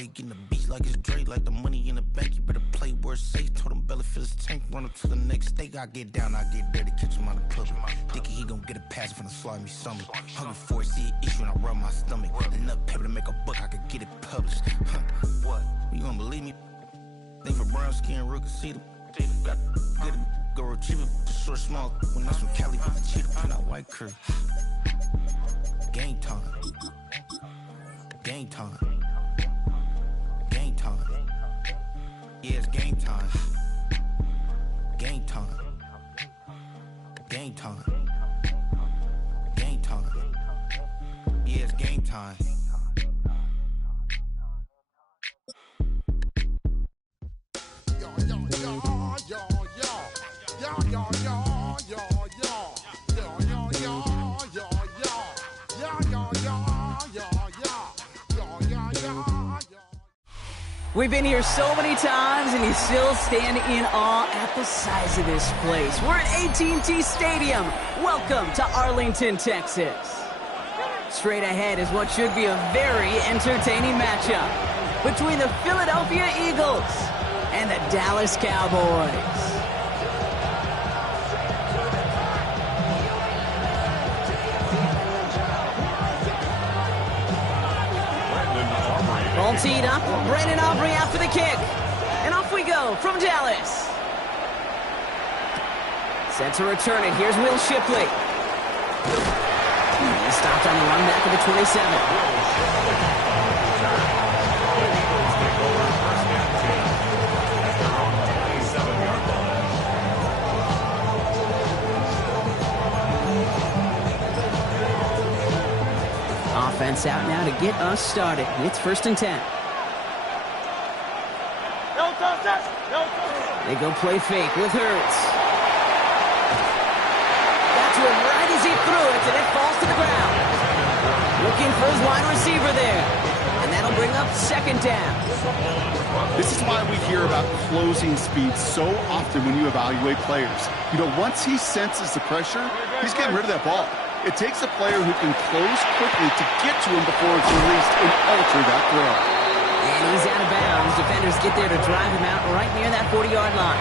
boy getting the beats like it's Dre, like the money in the bank. You better play where it's safe. Told him belly fill his tank, run up to the next state. I get down, I get dirty, catch him on the public. Thinking he gon' get a pass from the slimy stomach. Hungry for it, see an issue and I rub my stomach. Enough paper to make a book, I could get it published. What? You don't believe me? Think for brown skin, real can see them. Got good, go retrieve it, short, small. When that's from Cali, with the cheetah, print out white curve. Game time. Game time. Game time. Yeah, it's game time. Game time. Game time. Game time. Yeah, it's game time. We've been here so many times, and you still stand in awe at the size of this place. We're at AT&T Stadium. Welcome to Arlington, Texas. Straight ahead is what should be a very entertaining matchup between the Philadelphia Eagles and the Dallas Cowboys. All teed up, Brandon Aubrey out for the kick. And off we go from Dallas. Set to return it, here's Will Shipley. He stopped on the run back of the 27. Offense out now to get us started. It's 1st and 10. They go play fake with Hurts. Got to him right as he threw it, and it falls to the ground. Looking for his wide receiver there. And that'll bring up 2nd down. This is why we hear about closing speed so often when you evaluate players. You know, once he senses the pressure, he's getting rid of that ball. It takes a player who can close quickly to get to him before it's released and alter that throw. And he's out of bounds. Defenders get there to drive him out right near that 40-yard line.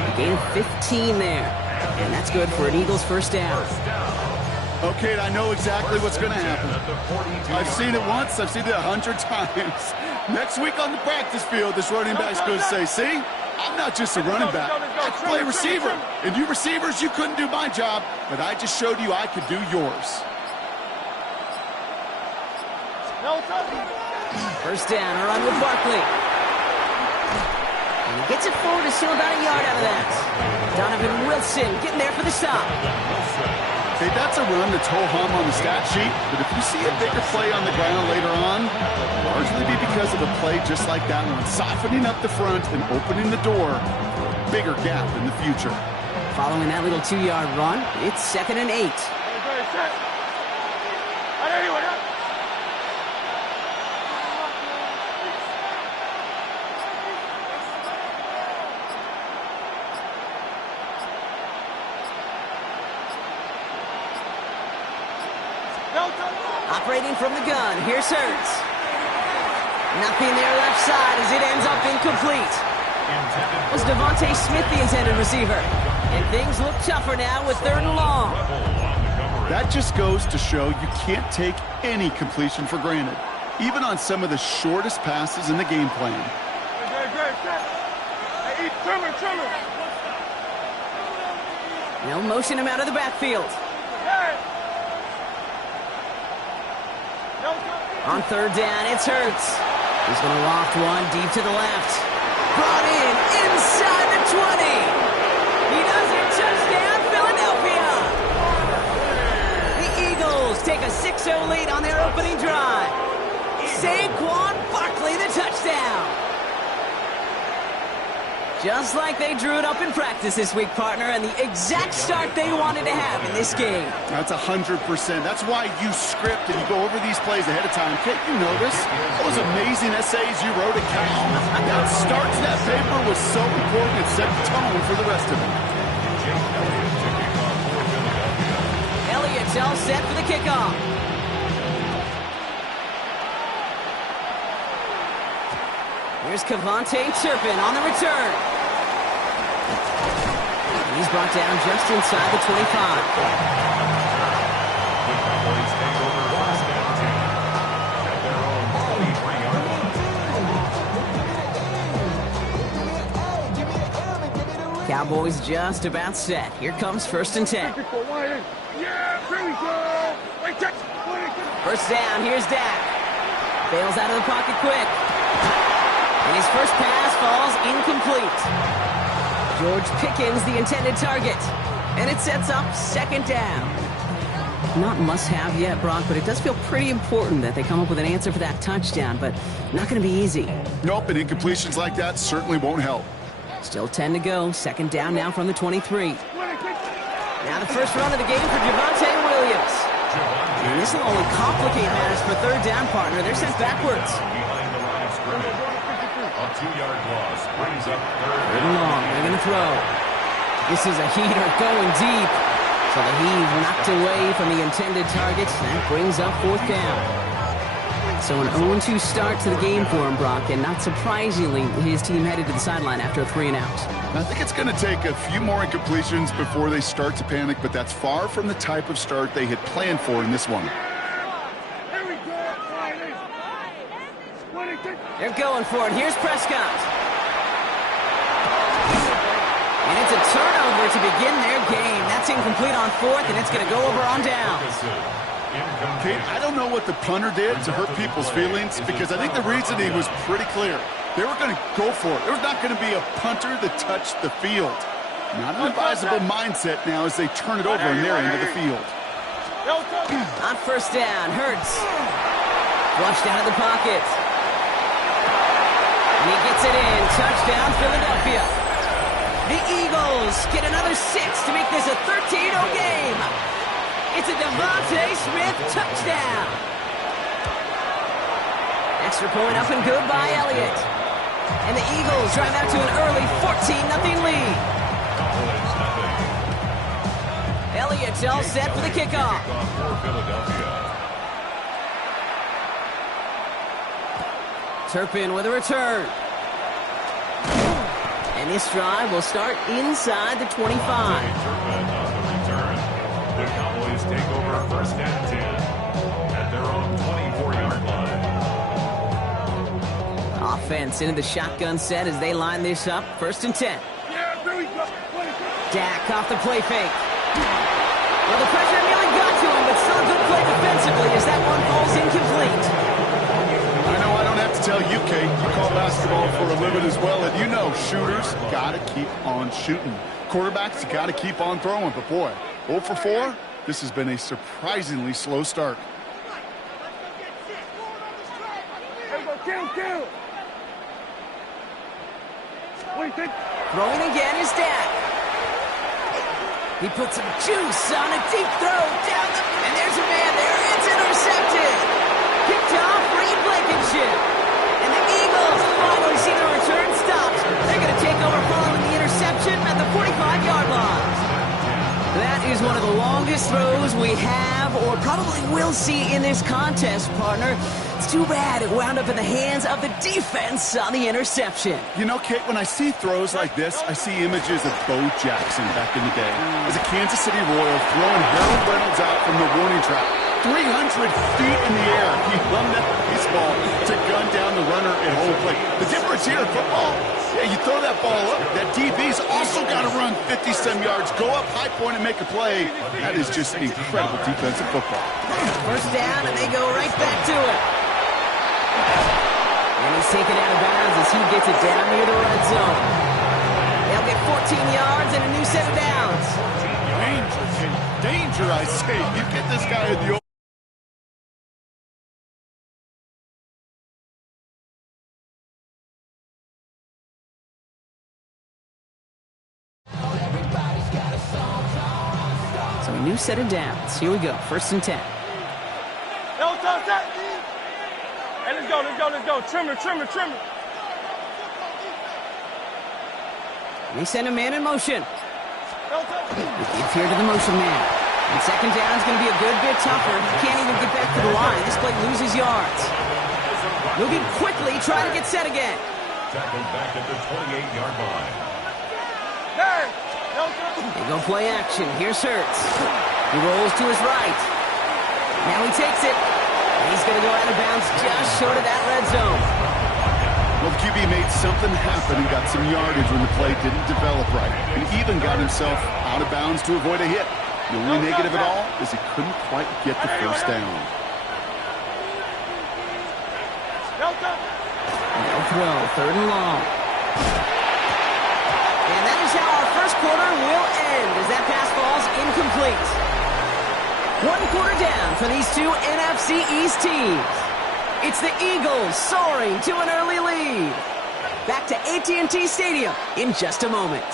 A gain of 15 there. And that's good for an Eagles 1st down. Okay, I know exactly what's going to happen. I've seen it once. I've seen it 100 times. Next week on the practice field, this running back's going to say, see, I'm not just a running back. I can play receiver. And you receivers, you couldn't do my job, but I just showed you I could do yours. 1st down, a run with Barkley. And he gets it forward to steal about a yard out of that. Donovan Wilson getting there for the stop. Okay, that's a run that's ho-hum on the stat sheet, but if you see a bigger play on the ground later on, largely be because of a play just like that one, softening up the front and opening the door for a bigger gap in the future. Following that little 2-yard run, it's 2nd and 8. Operating from the gun, here's Hurts. Nothing there left side as it ends up incomplete. Was Devontae Smith the intended receiver? And things look tougher now with 3rd and long. That just goes to show you can't take any completion for granted, even on some of the shortest passes in the game plan. They'll motion him out of the backfield. On 3rd down, it's Hurts. He's going to loft one deep to the left. Brought in inside the 20. He does it. Touchdown, Philadelphia. The Eagles take a 6-0 lead on their opening drive. Saquon Barkley, the touchdown. Just like they drew it up in practice this week, partner, and the exact start they wanted to have in this game. That's 100%. That's why you script and you go over these plays ahead of time. Can't you notice those amazing essays you wrote at Cal? That start to that paper was so important. It set the tone for the rest of it. Elliott's all set for the kickoff. Here's Cavante Turpin on the return. He's brought down just inside the 25. Cowboys just about set. Here comes 1st and 10. First down, here's Dak. Bails out of the pocket quick. And his first pass falls incomplete. George Pickens, the intended target. And it sets up 2nd down. Not must-have yet, Brock, but it does feel pretty important that they come up with an answer for that touchdown, but not going to be easy. Nope, and incompletions like that certainly won't help. Still 10 to go. 2nd down now from the 23. Now the first run of the game for Javonte Williams. And this will only complicate matters for 3rd down, partner. They're sent backwards. A 2-yard loss brings up 3rd and long. They're going to throw. This is a heater going deep. So the heave knocked away from the intended target. That brings up 4th down. So an 0-2 start to the game for him, Brock, and not surprisingly, his team headed to the sideline after a 3-and-out. I think it's going to take a few more incompletions before they start to panic, but that's far from the type of start they had planned for in this one. They're going for it. Here's Prescott. And it's a turnover to begin their game. That's incomplete on 4th, and it's going to go over on downs. Kate, I don't know what the punter did to hurt people's feelings, because I think the reasoning was pretty clear. They were going to go for it. There's not going to be a punter that touched the field. Not an advisable mindset now as they turn it over in their end of the field. On 1st down, Hurts. Flushed out of the pocket. And he gets it in. Touchdown, Philadelphia. The Eagles get another 6 to make this a 13-0 game. It's a Devontae Smith touchdown. Extra point up and good by Elliott. And the Eagles drive out to an early 14-0 lead. Elliott's all set for the kickoff. Turpin with a return. And this drive will start inside the 25. The Cowboys take over 1st and 10 at their own 24-yard line. Offense into the shotgun set as they line this up. 1st and 10. Dak off the play fake. Well, the pressure nearly got to him, but still a good play defensively as that one falls incomplete. I know I don't have to tell you, Kate. You call basketball for a living as well, and you know shooters got to keep on shooting. Quarterbacks got to keep on throwing, but boy, 0 for 4, this has been a surprisingly slow start. Throwing again is Dak. He puts some juice on a deep throw down the... And there's a man there. It's intercepted. Picked off Reed Blankenship. And the Eagles finally see the return stopped. They're going to take over following the interception at the 45-yard line. That is one of the longest throws we have or probably will see in this contest, partner. It's too bad it wound up in the hands of the defense on the interception. You know, Kate, when I see throws like this, I see images of Bo Jackson back in the day as a Kansas City Royal throwing Harold Reynolds out from the warning track. 300 feet in the air, he hung that baseball to gun down the runner at home plate. The difference here in football, yeah, you throw that ball up, that DB's also got to run 50-some yards, go up high point and make a play. That is just incredible defensive football. 1st down, and they go right back to it. And he's taken out of bounds as he gets it down near the red zone. They'll get 14 yards and a new set of downs. Danger, Kate. Danger, I say. You get this guy in the... So a new set of downs. Here we go. 1st and 10. Hey, let's go. Trimmer. And they send a man in motion. It's here to the motion man. And 2nd down is going to be a good bit tougher. He can't even get back to the line. This play loses yards. Moving quickly, trying to get set again. tackled back at the 28-yard line. They go play action. Here's Hurts. He rolls to his right. Now he takes it. He's going to go out of bounds just short of that red zone. Well, the QB made something happen and got some yardage when the play didn't develop right. And even got himself out of bounds to avoid a hit. The only negative at all is he couldn't quite get the first down. No throw, 3rd and long. And that is how our first quarter will end as that pass falls incomplete. 1 quarter down for these two NFC East teams. It's the Eagles soaring to an early lead. Back to AT&T Stadium in just a moment.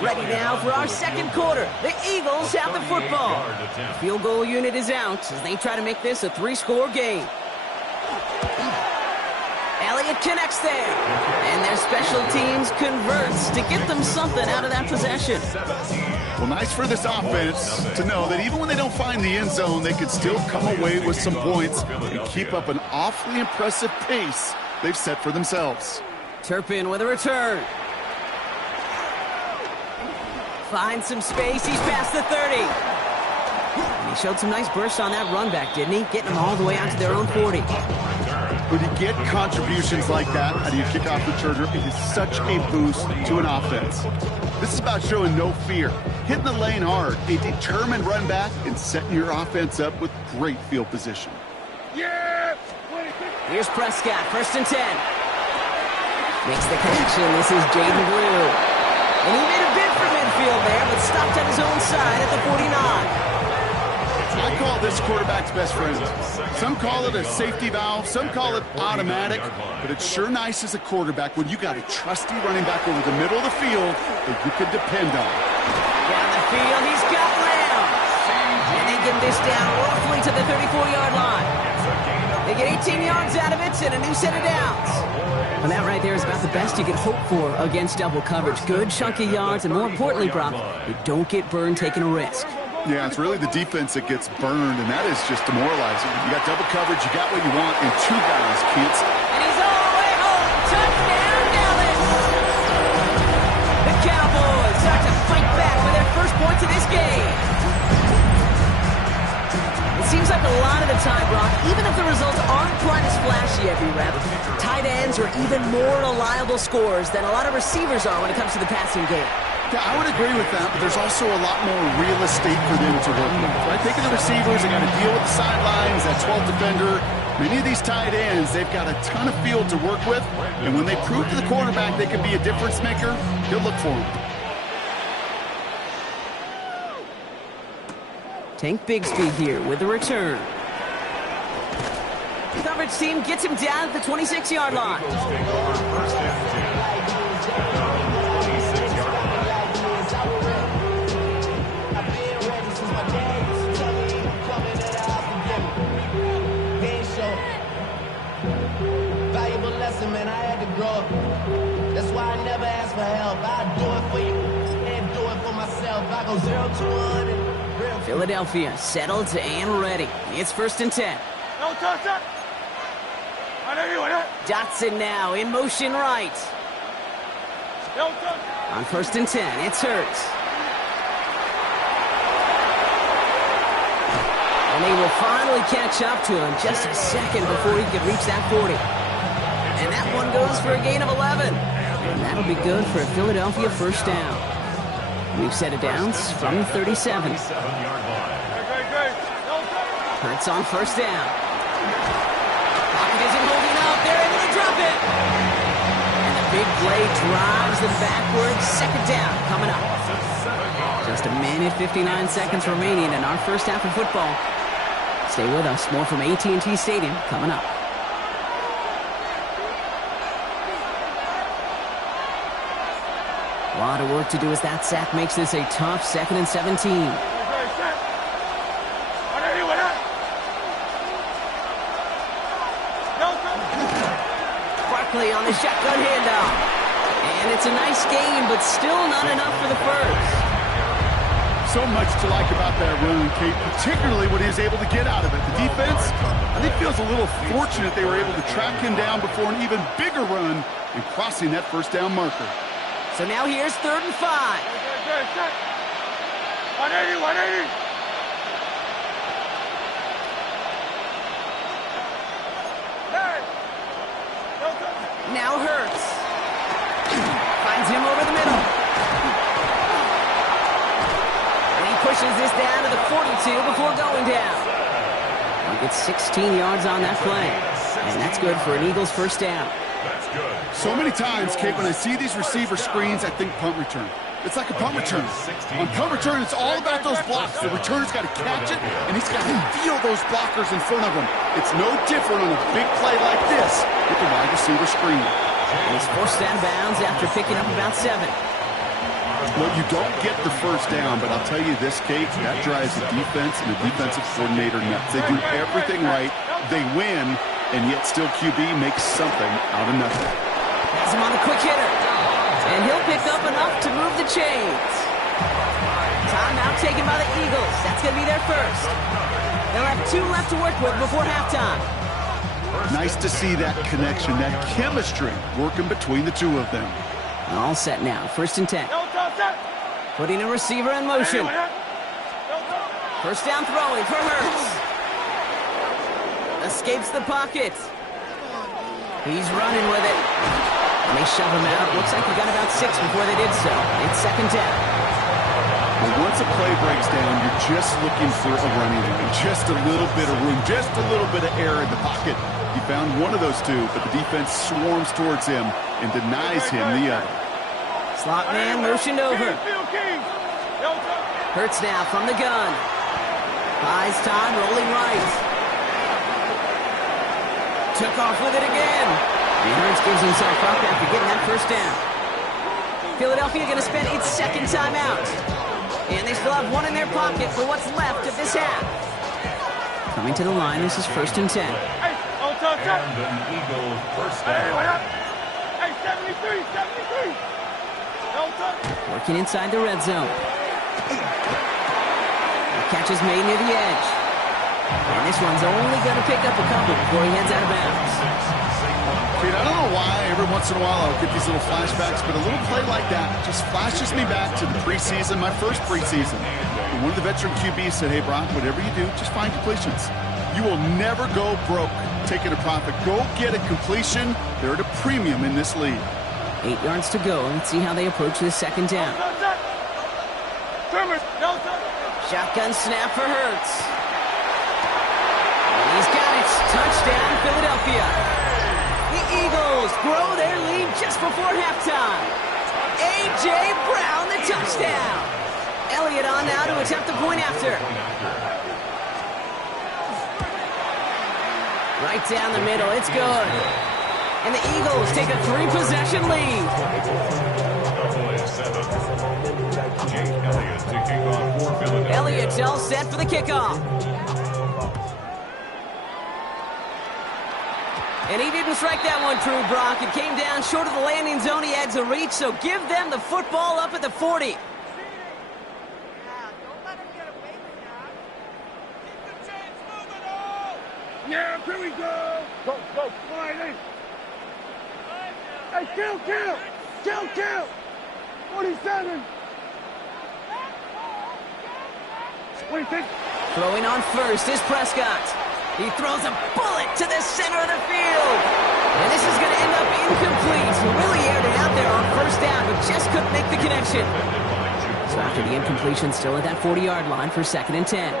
Ready now for our second quarter. The Eagles have the football. Field goal unit is out as they try to make this a 3-score game. Elliott connects there. And their special teams converts to get them something out of that possession. Well, nice for this offense to know that even when they don't find the end zone, they can still come away with some points and keep up an awfully impressive pace they've set for themselves. Turpin with a return. Finds some space. He's past the 30. And he showed some nice bursts on that run back, didn't he? Getting them all the way out to their own 40. When you get contributions like that out of your kickoff returner, it is such a boost to an offense. This is about showing no fear, hitting the lane hard, a determined run back, and setting your offense up with great field position. Here's Prescott, 1st and 10. Makes the connection. This is Jaden Blue. And he made a bid for midfield there, but stopped on his own side at the 49. I call this quarterback's best friend. Some call it a safety valve, some call it automatic, but it's sure nice as a quarterback when you got a trusty running back over the middle of the field that you can depend on. Down the field, he's got Lamb. And they get this down roughly to the 34-yard line. They get 18 yards out of it and a new set of downs. And that right there is about the best you can hope for against double coverage. Good chunky yards, and more importantly, Brock, you don't get burned taking a risk. Yeah, it's really the defense that gets burned, and that is just demoralizing. You got double coverage, you got what you want, and 2 guys can't. And he's all the way home. Touchdown, Dallas! The Cowboys start to fight back for their first points of this game. It seems like a lot of the time, Brock, even if the results aren't quite as flashy every rep, tight ends are even more reliable scorers than a lot of receivers are when it comes to the passing game. Yeah, I would agree with that, but there's also a lot more real estate for them to work with. Right? Think of the receivers, they got to deal with the sidelines, that 12th defender. Many of they've got a ton of field to work with, and when they prove to the quarterback they can be a difference maker, he'll look for him. Tank Bigsby here with the return. The coverage team gets him down at the 26-yard line. Man, I had to grow up. That's why I never ask for help. I do it for you and do it for myself. I go 0 to 1. Philadelphia settled and ready. It's 1st and 10. Dotson now in motion right. On 1st and 10, it's Hurts. And they will finally catch up to him just a second before he could reach that 40. And that one goes for a gain of 11. And that'll be good for a Philadelphia first down. We've set it downs from 37. Hurts on 1st down. Pocket isn't holding up. They're able to drop it. And the big play drives them backwards. 2nd down coming up. Just a minute, 59 seconds remaining in our first half of football. Stay with us. More from AT&T Stadium coming up. A lot of work to do as that sack makes this a tough 2nd and 17. Barkley on the shotgun handoff. And it's a nice gain, but still not enough for the first. So so much to like about that run, Kate, particularly what he was able to get out of it. The defense, I think, feels a little fortunate they were able to track him down before an even bigger run and crossing that first down marker. So now here's 3rd and 5. 180, 180. Now Hurts. Finds him over the middle. And he pushes this down to the 42 before going down. He gets 16 yards on that play. And that's good for an Eagles first down. So many times, Kate, when I see these receiver screens, I think punt return. It's like a punt return. On punt return, it's all about those blocks. The returner's got to catch it, and he's got to feel those blockers in front of him. It's no different on a big play like this with the wide receiver screen. And he's forced out of bounds after picking up about 7. Well, you don't get the first down, but I'll tell you this, Kate, that drives the defense and the defensive coordinator nuts. They do everything right, they win, and yet still QB makes something out of nothing. Has him on the quick hitter. And he'll pick up enough to move the chains. Timeout taken by the Eagles. That's going to be their first. They'll have 2 left to work with before halftime. Nice to see that connection, that chemistry working between the two of them. All set now. 1st and 10. Putting a receiver in motion. First down throwing for Hurts. Escapes the pocket. He's running with it. And they shove him out. Looks like he got about 6 before they did so. It's 2nd down. Well, once a play breaks down, you're just looking for a running lane. Just a little bit of room, just a little bit of air in the pocket. He found one of those two, but the defense swarms towards him and denies him the other. Slot man motioned over. Hurts now from the gun. Buys time, rolling right. Took off with it again. And Hurts gives himself up after getting that first down. Philadelphia going to spend its 2nd timeout. And they still have 1 in their pocket for what's left of this half. Coming to the line, this is 1st and 10. And an Eagle first down. Hey, 73, 73. Working inside the red zone. The catch is made near the edge. And this one's only going to pick up a couple before he heads out of bounds. Dude, I don't know why every once in a while I'll get these little flashbacks, but a little play like that just flashes me back to the preseason, my first preseason. And one of the veteran QBs said, hey, Brock, whatever you do, just find completions. You will never go broke taking a profit. Go get a completion. They're at a premium in this league. 8 yards to go. Let's see how they approach this 2nd down. Shotgun snap for Hurts. And he's got it. Touchdown, Philadelphia. The Eagles grow their lead just before halftime. A.J. Brown, the touchdown. Elliott on now to attempt the point after. Right down the middle. It's good. And the Eagles take a 3-possession lead. Elliott's all set for the kickoff. And he didn't strike that one true, Brock. It came down short of the landing zone. He had to reach, so give them the football up at the 40. Yeah, here we go. Go, fly in. Hey, kill. 47. 26. Throwing on first is Prescott. He throws a bullet to the center of the field. And this is going to end up incomplete. He really aired it out there on first down, but just couldn't make the connection. So after the incompletion, still at that 40-yard line for 2nd and 10.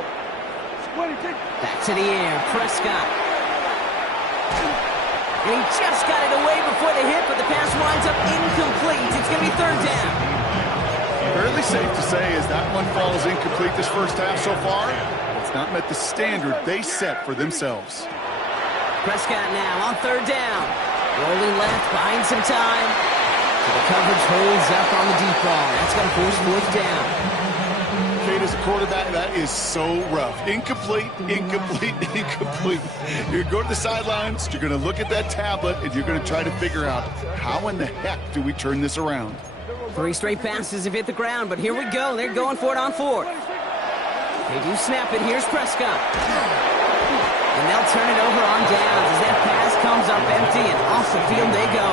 Back to the air, Prescott. And he just got it away before the hit, but the pass winds up incomplete. It's going to be 3rd down. Fairly safe to say as that one falls incomplete this first half so far, it's not met the standard they set for themselves. Prescott now on 3rd down. Rolling left, buying some time. So the coverage holds up on the deep ball. That's going to force 4th down. Kate, as a quarterback, that is so rough. Incomplete. You're going to go to the sidelines, you're going to look at that tablet, and you're going to try to figure out how in the heck do we turn this around. 3 straight passes have hit the ground, but here we go. They're going for it on 4th. They do snap it. Here's Prescott. And they'll turn it over on downs as that pass comes up empty, and off the field they go.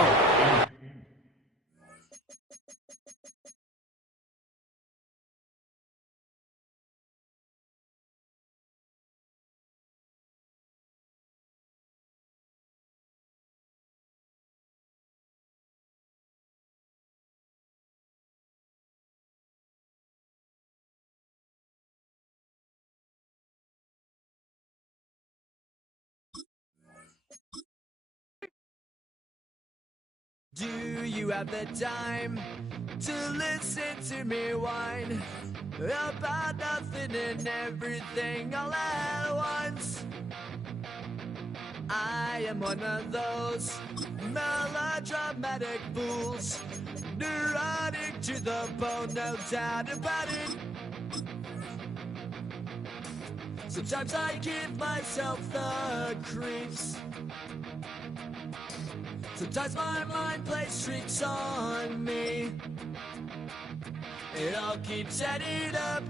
Do you have the time to listen to me whine about nothing and everything all at once? I am one of those melodramatic fools, neurotic to the bone, no doubt about it. Sometimes I give myself the creeps. Sometimes my mind plays tricks on me. It all keeps adding up.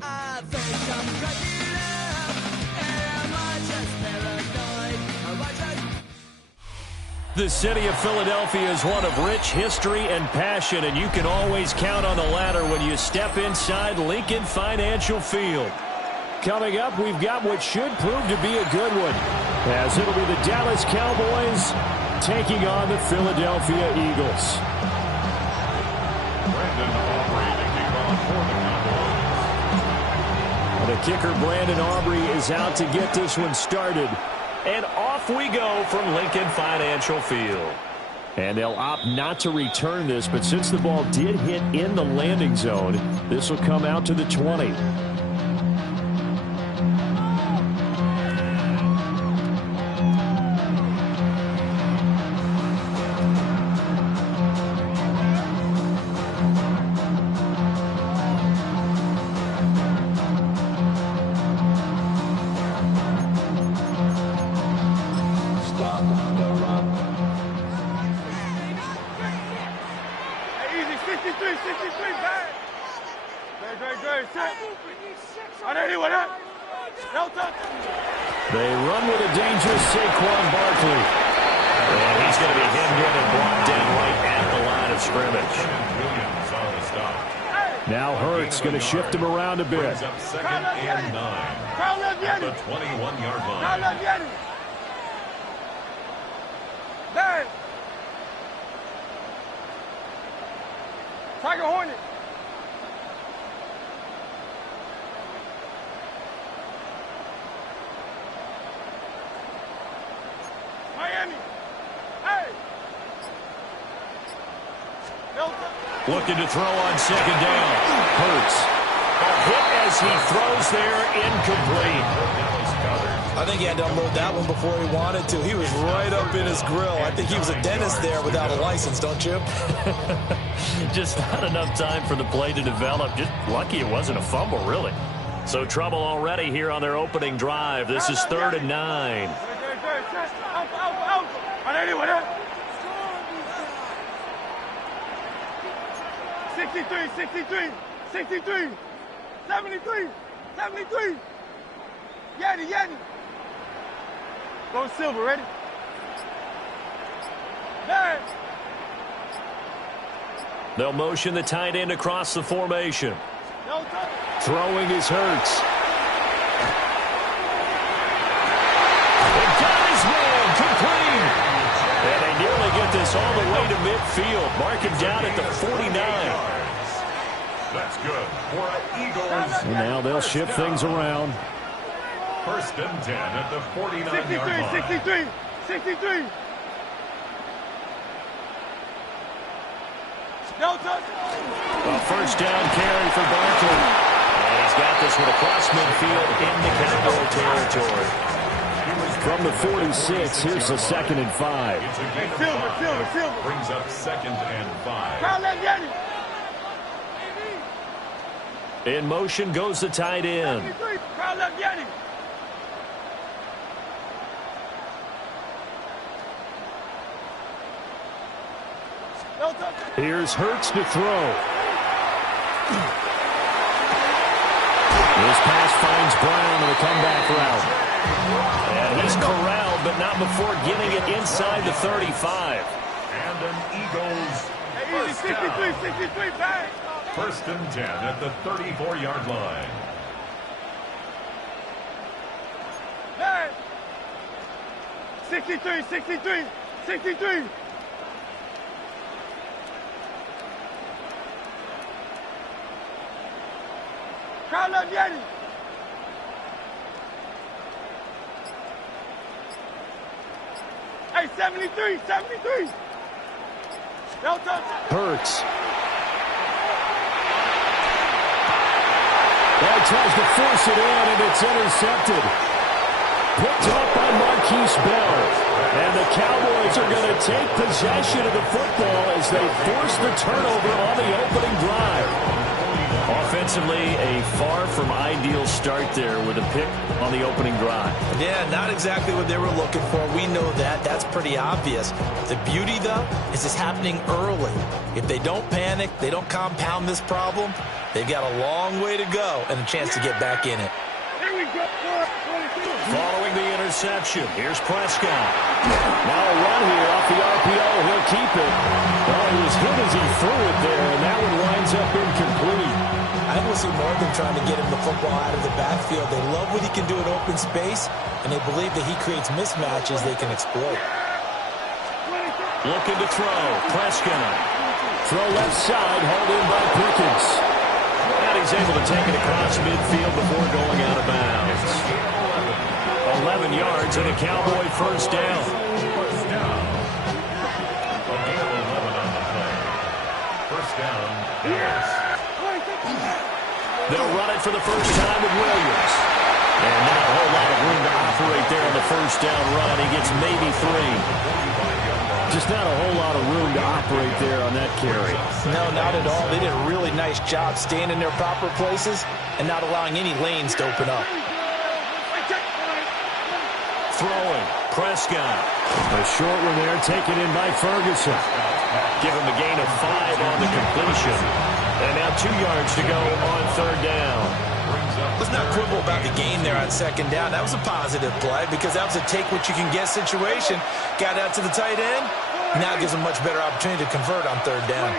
I think I'm cracking up. Am I just paranoid? Am I just... The city of Philadelphia is one of rich history and passion, and you can always count on the latter when you step inside Lincoln Financial Field. Coming up, we've got what should prove to be a good one, as it'll be the Dallas Cowboys taking on the Philadelphia Eagles. Brandon Aubrey to kick off for the Cowboys. The kicker, Brandon Aubrey, is out to get this one started. And off we go from Lincoln Financial Field. And they'll opt not to return this, but since the ball did hit in the landing zone, this will come out to the 20. They run with a dangerous Saquon Barkley. And he's going to be hemmed in and brought down right at the line of scrimmage. Williams on the stop. Now Hurts going to shift him around a bit. Brings up 2nd and 9 at the 21-yard line. Tiger Hornet. Miami. Hey. Looking to throw on 2nd down. Hurts. A hit as he throws there, incomplete. I think he had to unload that one before he wanted to. He was right up in his grill. I think he was a dentist there without a license, don't you? Just not enough time for the play to develop. Just lucky it wasn't a fumble, really. So trouble already here on their opening drive. This is 3rd and 9. Out. 63. 73. Yeti. Go Silver, ready? Nine. They'll motion the tight end across the formation. No touch. Throwing is Hurts. And got his man complete. And they nearly get this all the way to midfield. Mark him down at the 49. That's good for Eagles. And now they'll shift things around. 1st and 10 at the 49-yard line. 63. No touch. A 1st down carry for Barkley. And he's got this one across midfield into Cowboy territory. From the 46, here's the 2nd and 5. It's a gain of 5. Brings up 2nd and 5. In motion goes the tight end. Here's Hurts to throw. This pass finds Brown on the comeback route. And he's corralled, but not before getting it inside the 35. And an Eagles first down. 63, bang! First and 10 at the 34-yard line. Hey! 63. Crowd up, Yeti! Hey, 73! No touch! Hurts. Well, he tries to force it in, and it's intercepted. Picked up by Marquise Bell. And the Cowboys are going to take possession of the football as they force the turnover on the opening drive. Offensively, a far from ideal start there with a pick on the opening drive. Yeah, not exactly what they were looking for. We know that. That's pretty obvious. The beauty, though, is it's happening early. If they don't panic, they don't compound this problem, they've got a long way to go and a chance to get back in it. Here we go! Following the interception, here's Prescott. Now a run here off the RPO. He'll keep it. Well, he was hit as he threw it there, and that one winds up incomplete. I think we'll see more of them trying to get him the football out of the backfield. They love what he can do in open space, and they believe that he creates mismatches they can exploit. Looking to throw. Prescott. Throw left side, hauled in by Pickens. And he's able to take it across midfield before going out of bounds. 11 yards and a Cowboy first down. First down. A gain of 11 on the play. First down. Yes. They'll run it for the first time with Williams. And not a whole lot of room to operate there on the first down run. He gets maybe 3. Just not a whole lot of room to operate there on that carry. No, not at all. They did a really nice job staying in their proper places and not allowing any lanes to open up. Throwing. Prescott. A short one there taken in by Ferguson. Give him a gain of 5 on the completion. And now 2 yards to go on third down. Let's not quibble about the gain there on second down. That was a positive play because that was a take-what-you-can-get situation. Got out to the tight end. Now gives them much better opportunity to convert on third down.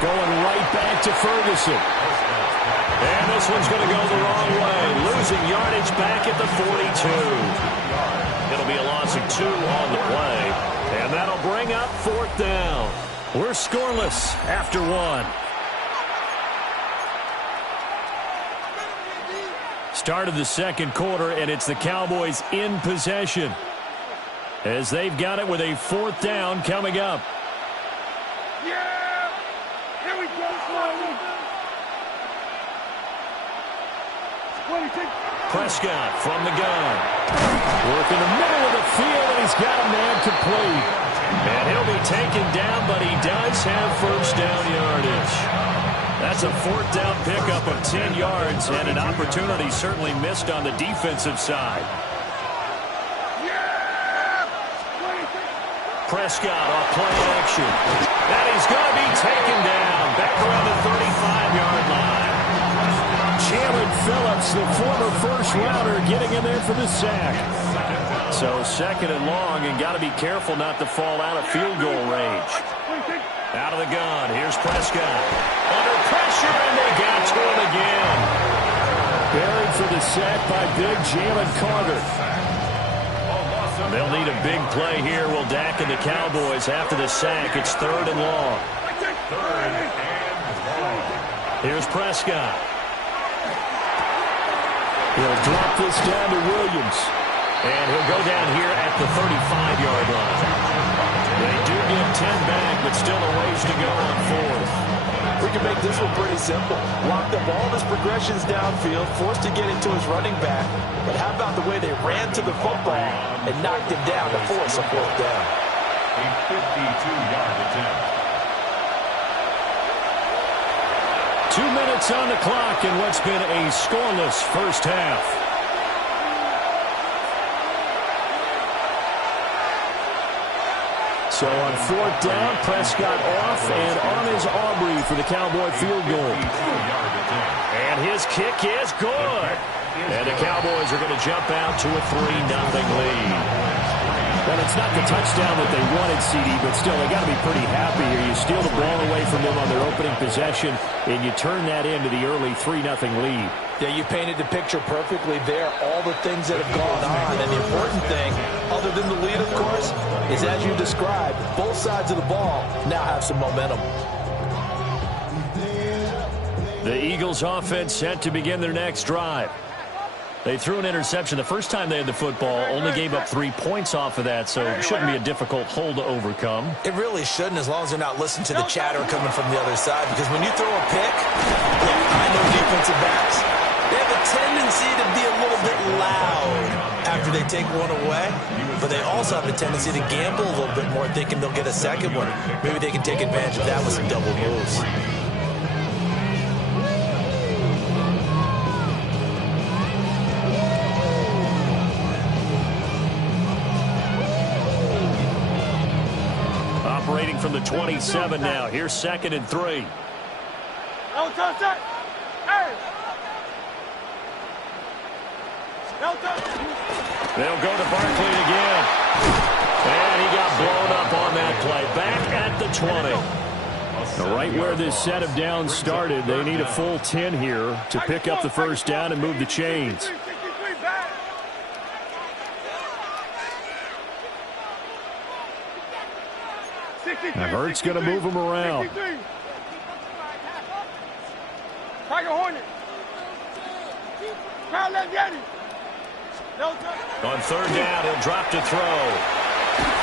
Going right back to Ferguson. And this one's going to go the wrong way. Losing yardage back at the 42. It'll be a loss of 2 on the play. And that'll bring up fourth down. We're scoreless after 1. Start of the second quarter, and it's the Cowboys in possession as they've got it with a fourth down coming up. Yeah! Here we go, Prescott from the gun. Work in the middle of the field, and he's got a man complete. And he'll be taken down, but he does have first down yardage. That's a fourth down pickup of 10 yards, and an opportunity certainly missed on the defensive side. Prescott off play action. And he's going to be taken down back around the 35-yard line. Chandler Phillips, the former first-rounder, getting in there for the sack. So second and long, and got to be careful not to fall out of field goal range. Out of the gun, here's Prescott. Under pressure, and they got to him again. Buried for the sack by big Jalen Carter. They'll need a big play here. Will Dak and the Cowboys after the sack. It's third and long. Here's Prescott. He'll drop this down to Williams. And he'll go down here at the 35-yard line. They do get 10 back, but still a ways to go on fourth. We can make this one pretty simple. Locked up all his progressions downfield, forced to get into his running back. But how about the way they ran to the football and knocked him down to force a fourth down? A 52-yard attempt. 2 minutes on the clock in what's been a scoreless first half. So on fourth down, Prescott off, and on is Aubrey for the Cowboy field goal. And his kick is good. And the Cowboys are going to jump out to a 3-0 lead. Well, it's not the touchdown that they wanted, CD, but still, they got to be pretty happy here. You steal the ball away from them on their opening possession, and you turn that into the early 3-0 lead. Yeah, you painted the picture perfectly there, all the things that have gone on. And the important thing, other than the lead, of course, is as you described, both sides of the ball now have some momentum. The Eagles offense set to begin their next drive. They threw an interception the first time they had the football, only gave up 3 points off of that, so it shouldn't be a difficult hole to overcome. It really shouldn't, as long as they're not listening to the chatter coming from the other side, because when you throw a pick, I know defensive backs, they have a tendency to be a little bit loud after they take one away, but they also have a tendency to gamble a little bit more, thinking they'll get a second one. Maybe they can take advantage of that with some double moves. Operating from the 27 now. Here's 2nd and 3. They'll go to Barkley again. And he got blown up on that play. Back at the 20. Right where this set of downs started, they need a full 10 here to pick up the first down and move the chains. Now Hurts going to move him around. On 3rd down, he'll drop to throw.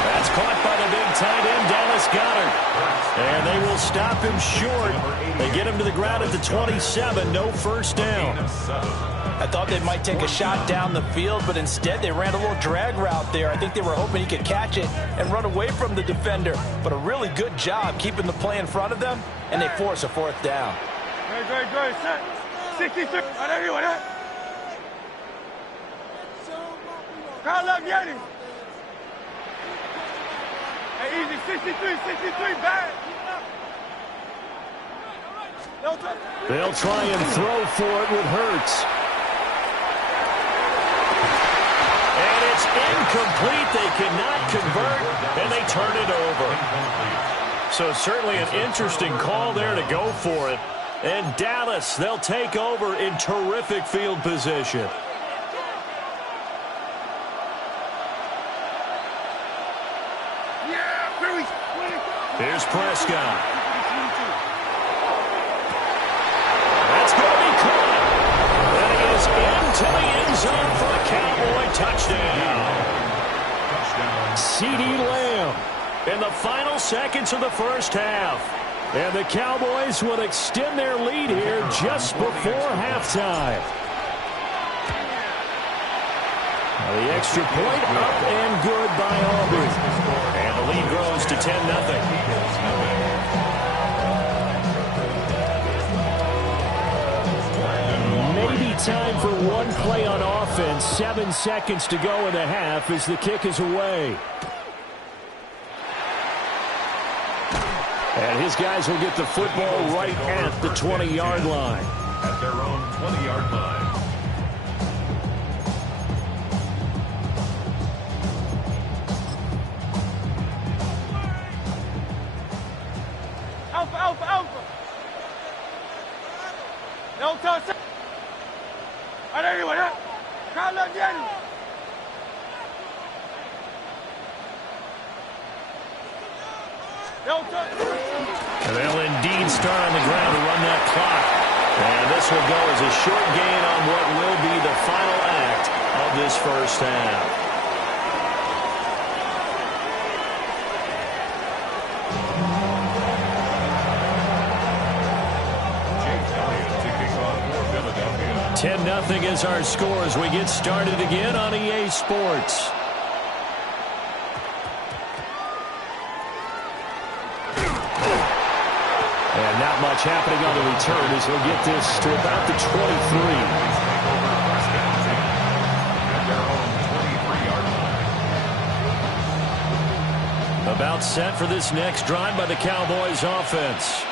That's caught by the big tight end, Dallas Goedert. And they will stop him short. They get him to the ground at the 27, no first down. I thought they might take a shot down the field, but instead they ran a little drag route there. I think they were hoping he could catch it and run away from the defender. But a really good job keeping the play in front of them, and they force a 4th down. Good. 63. Carl up, Yeti. Hey, easy. 63, back. They'll try and throw for it with Hurts. And it's incomplete. They cannot convert, and they turn it over. So certainly an interesting call there to go for it. And Dallas, they'll take over in terrific field position. Here's Prescott. That's going to be caught. And he is into the end zone for a Cowboy touchdown. CeeDee Lamb in the final seconds of the first half. And the Cowboys will extend their lead here just before halftime. The extra point up and good by Auburn. And the lead grows to 10-0. Maybe time for one play on offense. 7 seconds to go in the half as the kick is away. And his guys will get the football right at the 20-yard line. At their own 20-yard line. Alpha. No touch. I don't even know. Carl up, Yeti. And they'll indeed start on the ground to run that clock. And this will go as a short gain on what will be the final act of this first half. Philadelphia. 10-0 is our score as we get started again on EA Sports. And not much happening on the return as he'll get this to about the 23. About set for this next drive by the Cowboys offense.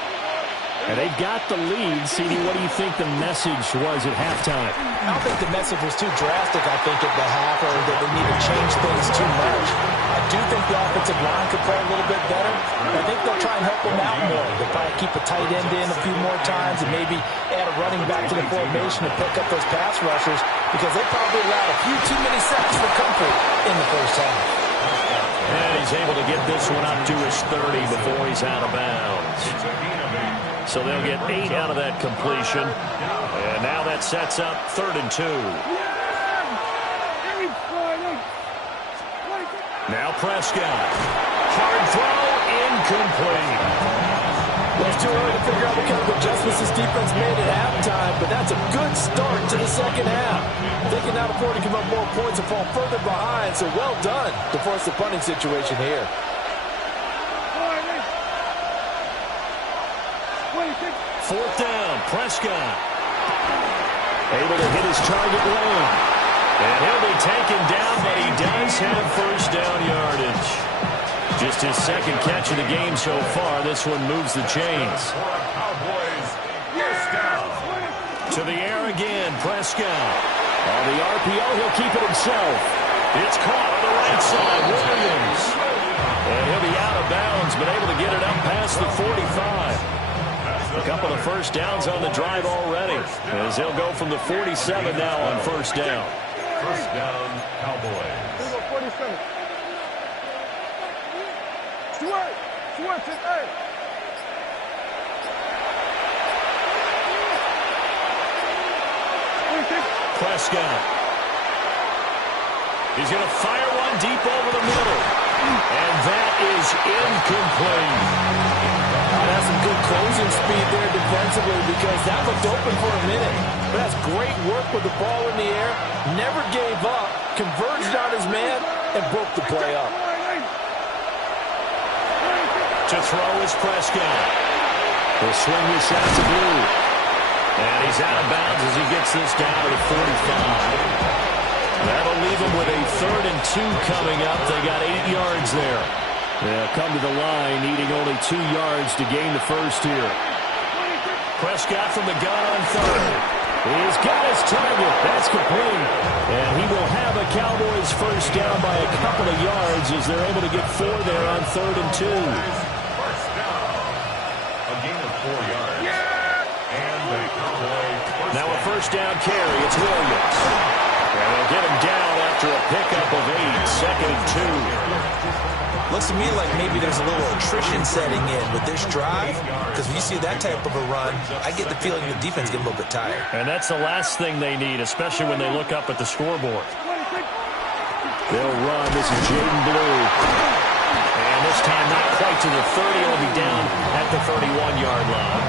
And they've got the lead. CD, what do you think the message was at halftime? I don't think the message was too drastic, I think, at the half, or that they need to change things too much. I do think the offensive line could play a little bit better. I think they'll try and help them out more. They'll probably keep a tight end in a few more times and maybe add a running back to the formation to pick up those pass rushers, because they probably allowed a few too many sacks for comfort in the first half. And he's able to get this one up to his 30 before he's out of bounds. So they'll get 8 out of that completion. And now that sets up 3rd and 2. Now Prescott. Hard throw, incomplete. Well, it's too early to figure out what kind of adjustments this defense made at halftime, but that's a good start to the second half. They can now afford to give up more points and fall further behind, so well done to force the punting situation here. 4th down, Prescott. Able to hit his target lane. And he'll be taken down, but he does have first down yardage. Just his second catch of the game so far. This one moves the chains. To the air again, Prescott. On the RPO, he'll keep it himself. It's caught on the right side, Williams. And he'll be out of bounds, but able to get it up past the 45. A couple of first downs on the drive already, as he'll go from the 47 now on first down. First down, Cowboys. 47. Switch it, hey. Prescott. He's going to fire one deep over the middle. And that is incomplete. That's some good closing speed there defensively, because that looked open for a minute. But that's great work with the ball in the air. Never gave up, converged on his man, and broke the play up. To throw is Prescott. He'll swing this out to Blue. And he's out of bounds as he gets this down to the 45. That'll leave him with a 3rd and 2 coming up. They got 8 yards there. They'll come to the line, needing only 2 yards to gain the first here. Prescott from the gun on 3rd. He's got his target. That's complete. And he will have a Cowboys first down by a couple of yards as they're able to get 4 there on 3rd and 2. First down. A gain of 4 yards. And the Cowboys. Now a first down carry. It's Williams. And they'll get him down after a pickup of 8. 2nd and 2. Looks to me like maybe there's a little attrition setting in with this drive, because when you see that type of a run, I get the feeling the defense get a little bit tired. And that's the last thing they need, especially when they look up at the scoreboard. They'll run. This is Jaden Blue. And this time not quite to the 30. He'll be down at the 31-yard line.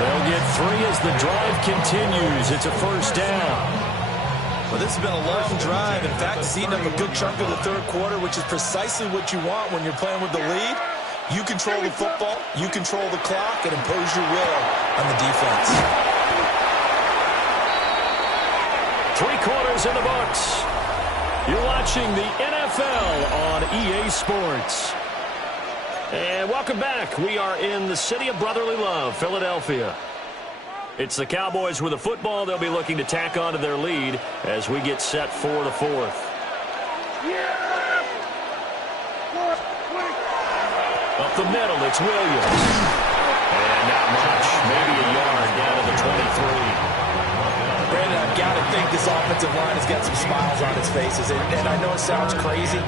They'll get 3 as the drive continues. It's a first down. Well, this has been a long drive. In fact, it's eaten up a good chunk of the 3rd quarter, which is precisely what you want when you're playing with the lead. You control the football, you control the clock, and impose your will on the defense. 3 quarters in the books. You're watching the NFL on EA Sports. And welcome back. We are in the city of brotherly love, Philadelphia. It's the Cowboys with the football. They'll be looking to tack on to their lead as we get set for the 4th. Up the middle, it's Williams. And not much, maybe a yard down to the 23. Brandon, I've got to think this offensive line has got some smiles on its faces. And I know it sounds crazy,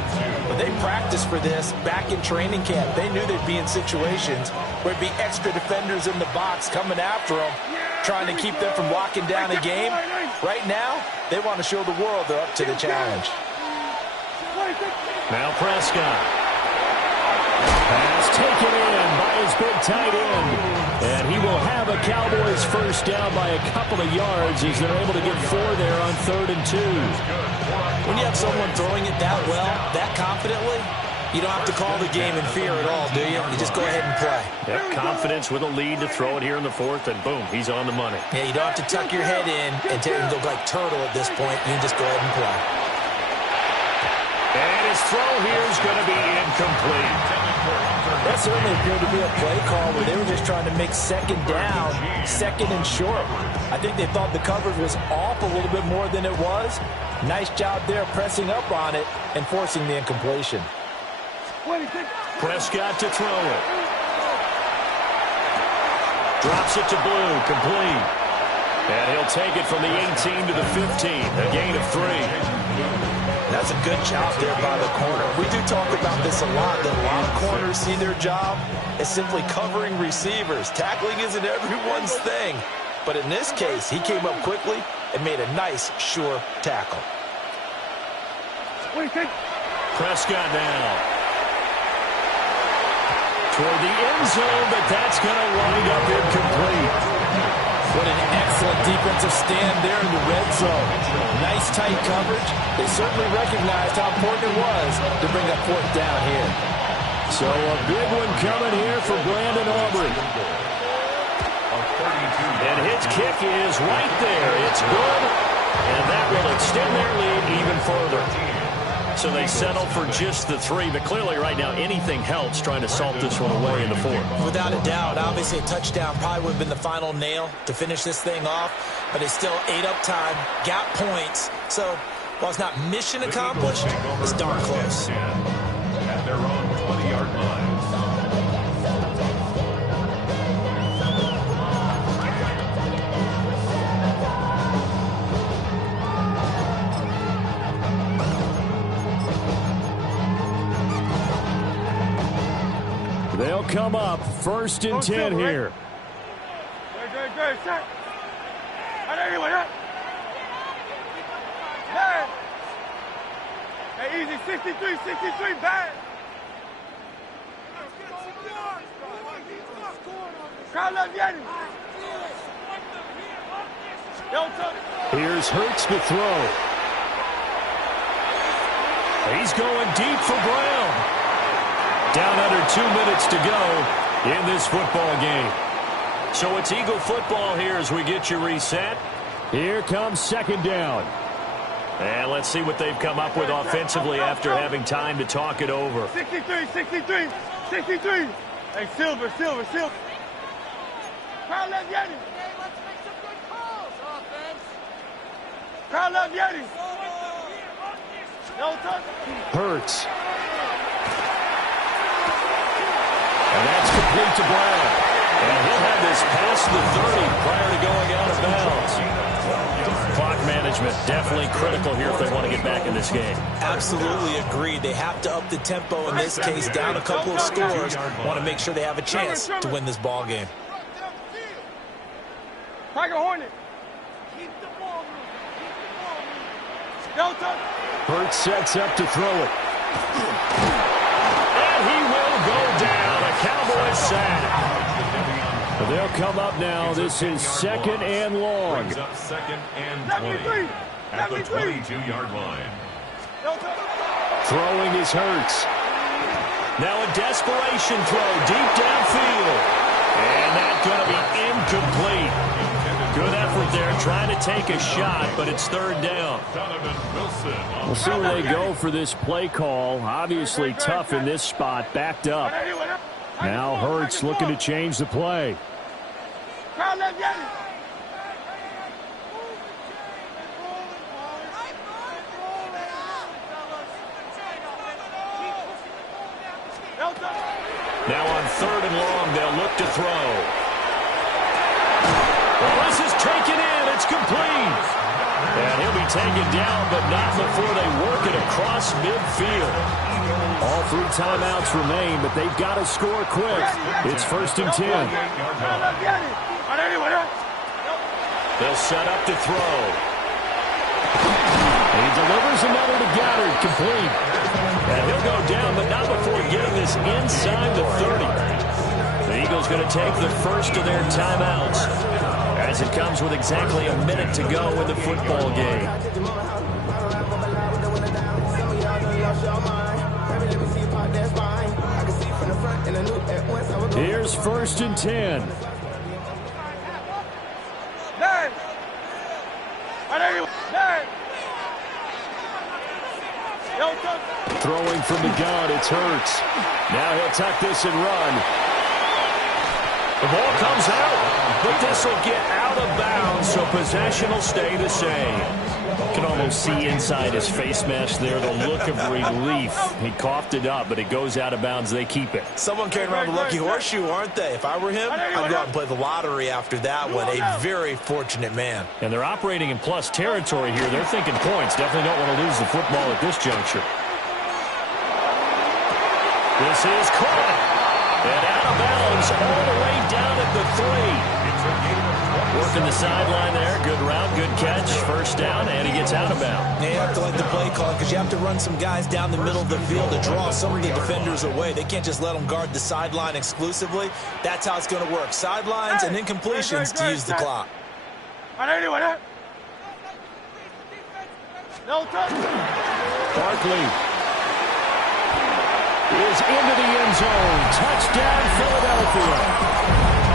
but they practiced for this back in training camp. They knew they'd be in situations where it'd be extra defenders in the box coming after them, trying to keep them from locking down a game. Right now, they want to show the world they're up to the challenge. Now Prescott. Pass taken in by his big tight end. And he will have a Cowboys first down by a couple of yards as they're able to get 4 there on 3rd and 2. When you have someone throwing it that well, that confidently, you don't have to call the game in fear at all, do you? You just go ahead and play. Yep, confidence with a lead to throw it here in the 4th, and boom, he's on the money. Yeah, you don't have to tuck your head in and go like turtle at this point. You can just go ahead and play. And his throw here is going to be incomplete. That's That certainly appeared to be a play call where they were just trying to make second down, second and short. I think they thought the coverage was off a little bit more than it was. Nice job there pressing up on it and forcing the incompletion. Prescott to throw it. Drops it to Blue, complete. And he'll take it from the 18 to the 15, a gain of 3. That's a good job there by the corner. We do talk about this a lot, that a lot of corners see their job as simply covering receivers. Tackling isn't everyone's thing. But in this case, he came up quickly and made a nice, sure tackle. Prescott now. Toward the end zone, but that's going to wind up incomplete. What an excellent defensive stand there in the red zone. Nice tight coverage. They certainly recognized how important it was to bring that fourth down here. So a big one coming here for Brandon Aubrey. And his kick is right there. It's good. And that will extend their lead even further. So they settle for just the 3, but clearly right now anything helps trying to salt this one away in the 4th. Without a doubt, obviously a touchdown probably would have been the final nail to finish this thing off, but it's still ate up time, got points. So while it's not mission accomplished, it's darn close. At their own 20-yard line. They'll come up 1st and 10 here. Good, set. Hey, easy, 63, bad. Crowd left Yeti. Here's Hurts to throw. He's going deep for Brown. Down under 2 minutes to go in this football game. So it's Eagle football here as we get you reset. Here comes 2nd down. And let's see what they've come up with offensively after having time to talk it over. 63. Hey, Silver. Crowd left Yeti. Let's make some good calls, offense. Crowd left Yeti. No touch. Hurts. And that's complete to Brown. And he'll have this past the 30 prior to going out of bounds. Clock management definitely critical here if they want to get back in this game. Absolutely agreed. They have to up the tempo in this case, down a couple of scores. Want to make sure they have a chance to win this ball game. Tiger Hornet. Keep the ball moving. Hurts sets up to throw it. And he will go down. A Cowboys sack. They'll come up now. This is 2nd and long. Brings up 2nd and 20 at the 22-yard line. Throwing is Hurts. Now a desperation throw deep downfield. And that's going to be incomplete. Good effort there, trying to take a shot, but it's 3rd down. We'll see where they go for this play call. Obviously tough in this spot, backed up. Now Hurts looking to change the play. Now on 3rd and long, they'll look to throw. Well, this is taken in. It's complete. And he'll be taken down, but not before they work it across midfield. All 3 timeouts remain, but they've got to score quick. It's 1st and 10. They'll set up to throw. And he delivers another to Goddard, complete. And he'll go down, but not before getting this inside the 30. The Eagles going to take the first of their timeouts as it comes with exactly a minute to go in the football game. Here's 1st and 10. throwing from the gun. It's Hurts. Now he'll tuck this and run. The ball comes out, but this will get out of bounds, so possession will stay the same. You can almost see inside his face mask there the look of relief. He coughed it up, but it goes out of bounds. They keep it. Someone carrying around the lucky horseshoe, aren't they? If I were him, I'd go out and play the lottery after that one. A very fortunate man. And they're operating in plus territory here. They're thinking points. Definitely don't want to lose the football at this juncture. This is caught. And out of bounds all the way down at the 3. Working the sideline there. Good route, good catch. First down, and he gets out of bounds. Yeah, you have to like the play call because you have to run some guys down the middle of the field to draw some of the defenders away. They can't just let them guard the sideline exclusively. That's how it's going to work. Sidelines and incompletions to use the clock. Barkley is into the end zone. Touchdown, Philadelphia.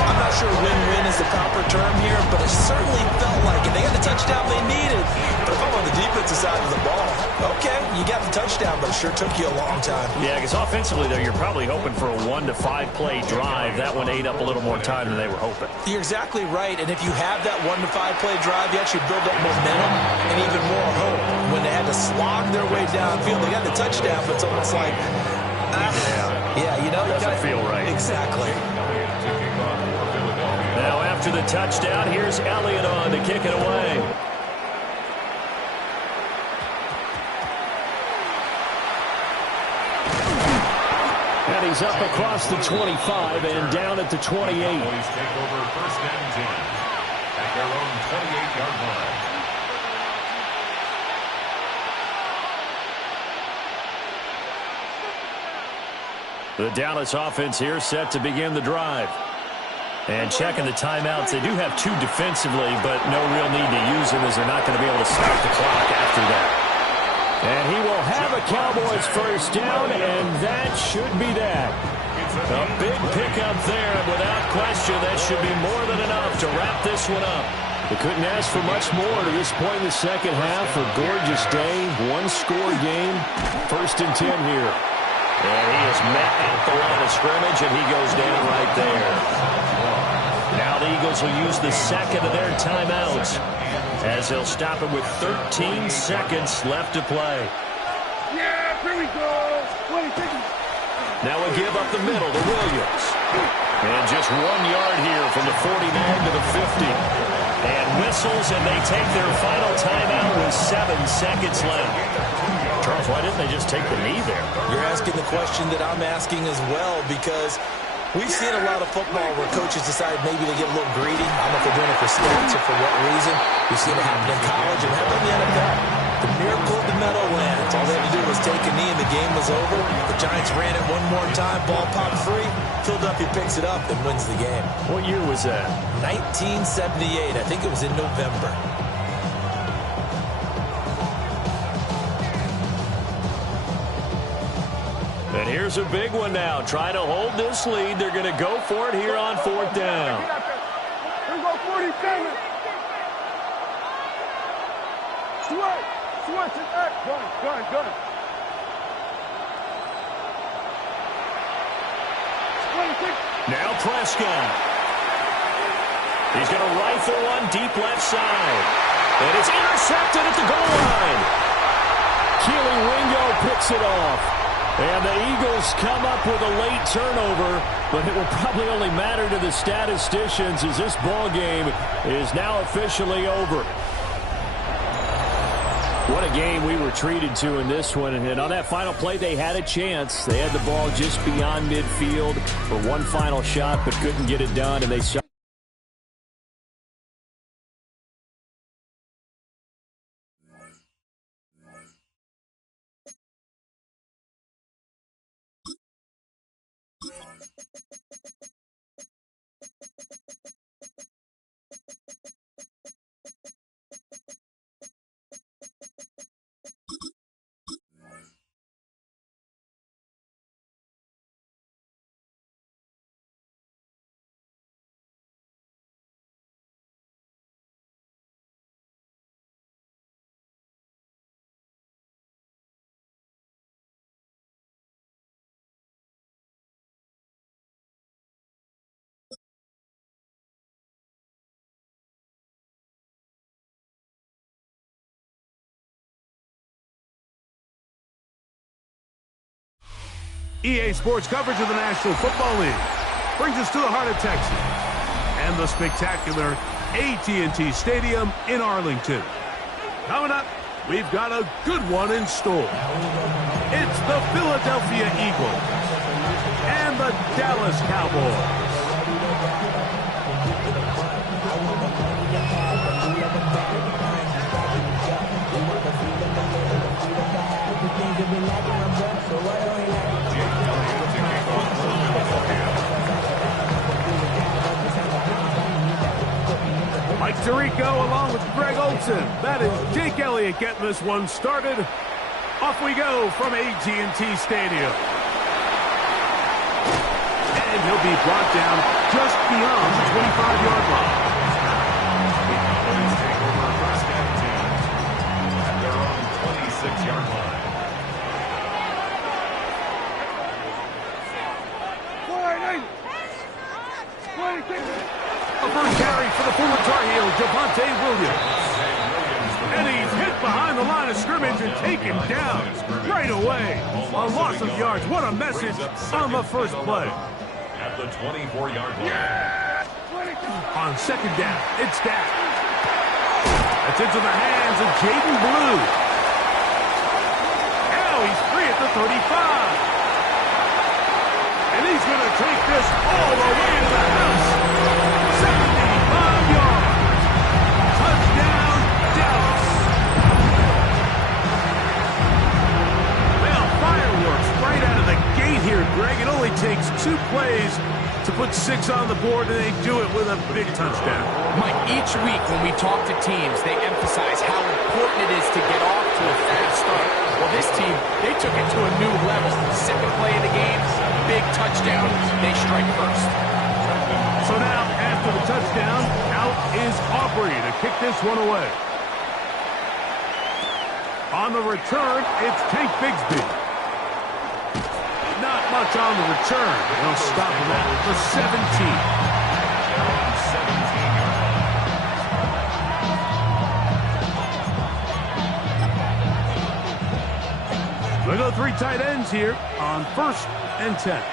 I'm not sure win-win is the proper term here, but it certainly felt like it. They got the touchdown they needed. But if I'm on the defensive side of the ball, okay, you got the touchdown, but it sure took you a long time. Yeah, because offensively, though, you're probably hoping for a 1 to 5 play drive. That one ate up a little more time than they were hoping. You're exactly right, and if you have that 1 to 5 play drive, you actually build up momentum and even more hope. When they had to slog their way downfield, they got the touchdown, but it's almost like, yeah, you know, doesn't feel right. Exactly. Now after the touchdown, here's Elliott on to kick it away. And he's up across the 25 and down at the 28. Cowboys take over first and 10 at their own 28-yard line. The Dallas offense here set to begin the drive. And checking the timeouts. They do have 2 defensively, but no real need to use them as they're not going to be able to stop the clock after that. And he will have a Cowboys first down, and that should be that. A big pickup there, and without question, that should be more than enough to wrap this one up. They couldn't ask for much more to this point in the second half. A gorgeous day, 1-score game. First and 10 here. And he is met at the line of scrimmage, and he goes down right there. Now the Eagles will use the second of their timeouts as they'll stop it with 13 seconds left to play. Yeah, here we go. 20 seconds. Now a give up the middle to Williams. And just 1 yard here from the 49 to the 50. And whistles, and they take their final timeout with 7 seconds left. Charles, why didn't they just take the knee there? You're asking the question that I'm asking as well, because we've seen a lot of football where coaches decide maybe they get a little greedy. I don't know if they're doing it for stats or for what reason. We've seen it happen in college and happen in the NFL. The miracle of the Meadowlands. All they had to do was take a knee and the game was over. The Giants ran it one more time. Ball popped free. Philadelphia picks it up and wins the game. What year was that? 1978. I think it was in November. And here's a big one now. Trying to hold this lead. They're going to go for it here on 4th down. Here we go, 47. Switch, gun. 26. Now Prescott. He's going to rifle one deep left side. And it's intercepted at the goal line. Keely Ringo picks it off. And the Eagles come up with a late turnover, but it will probably only matter to the statisticians as this ball game is now officially over. What a game we were treated to in this one. And on that final play, they had a chance. They had the ball just beyond midfield for one final shot, but couldn't get it done, and they EA Sports coverage of the National Football League brings us to the heart of Texas and the spectacular AT&T Stadium in Arlington. Coming up, we've got a good one in store. It's the Philadelphia Eagles and the Dallas Cowboys. Mike Tirico along with Greg Olson. That is Jake Elliott getting this one started. Off we go from AT&T Stadium. And he'll be brought down just beyond the 25-yard line. The Cowboys take over first and 10 at their own 26-yard line. A first carry for the former Tar Heel, Javonte Williams. And he's hit behind the line of scrimmage and taken down right away. A loss of yards. What a message on the first play. At the 24-yard line. On second down, it's Dak. That's into the hands of Jaden Blue. Now he's free at the 35. And he's going to take this all the way to the house. 75 yards. Touchdown, Dallas. Well, fireworks right out of the gate here, Greg. It only takes 2 plays to put 6 on the board, and they do it with a big touchdown. Mike, each week when we talk to teams, they emphasize how important it is to get off to a fast start. Well, this team, they took it to a new level. Second play of the game, big touchdown. They strike first. So now, after the touchdown, out is Aubrey to kick this one away. On the return, it's Tank Bigsby. Not much on the return. They'll stop him at the 17. We'll go 3 tight ends here on first and 10.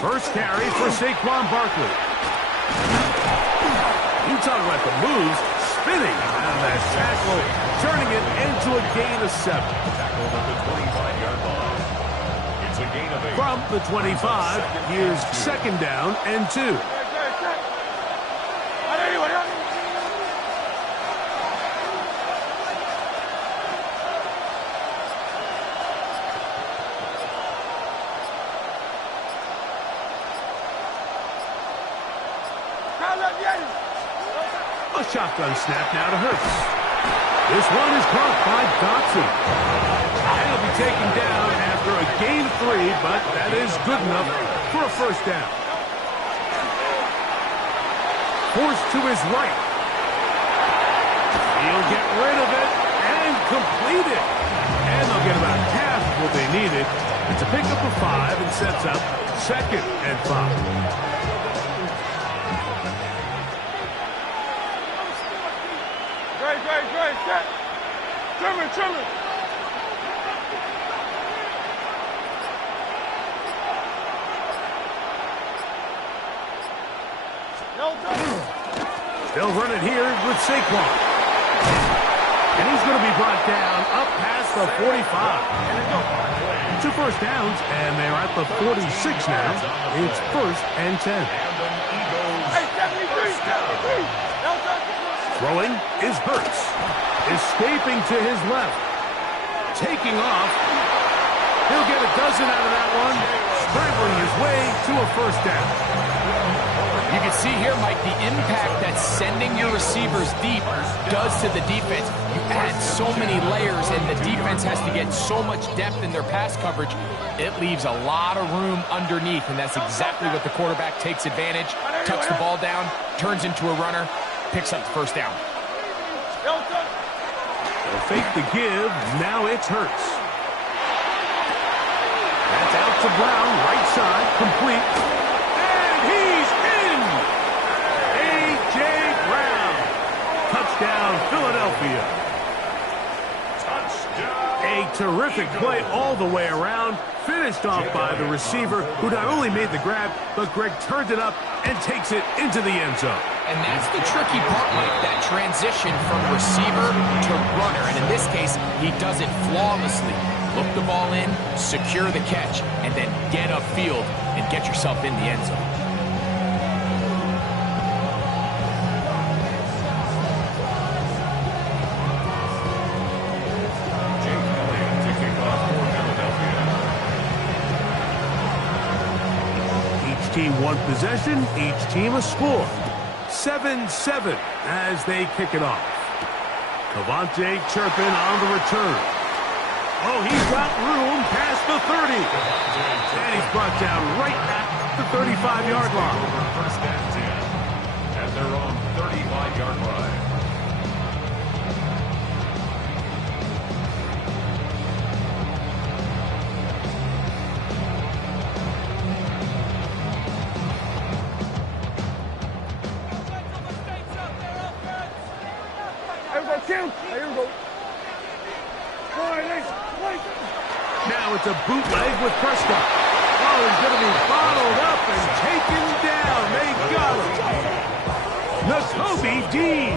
First carry for Saquon Barkley. You talk about the moves, spinning out of that tackle, turning it into a gain of 7. Tackled at the 25-yard line. It's a gain of 8. From the 25, here's second down and 2. A shotgun snap now to Hurts. This one is caught by Dotson. And he'll be taken down after a gain of 3, but that is good enough for a first down. Forced to his right. He'll get rid of it and complete it. And they'll get about half what they needed. It's a pickup of 5 and sets up second and 5. Trimmer. They'll run it here with Saquon. And he's going to be brought down up past the 45. 2 first downs, and they're at the 46 now. It's first and 10. Throwing is Hurts. Escaping to his left. Taking off. He'll get a dozen out of that one. Scrambling his way to a first down. You can see here, Mike, the impact that sending your receivers deep does to the defense. You add so many layers, and the defense has to get so much depth in their pass coverage. It leaves a lot of room underneath, and that's exactly what the quarterback takes advantage. Tucks the ball down, turns into a runner, picks up the first down. They'll fake the give. Now it's Hurts. That's out to Brown, right side, complete. And he's in! A.J. Brown. Touchdown, Philadelphia. A terrific play all the way around, finished off by the receiver, who not only made the grab, but Greg turned it up and takes it into the end zone. And that's the tricky part, Mike, that transition from receiver to runner. And in this case, he does it flawlessly. Look the ball in, secure the catch, and then get upfield and get yourself in the end zone. Team one possession, each team a score. 7-7 as they kick it off. Cavante Turpin on the return. Oh, he's got room past the 30. And he's brought down right at the 35-yard line. First and 10 at their own 35-yard line. Now it's a bootleg with Prescott. Oh, he's going to be bottled up and taken down. They got him. Nakobe Dean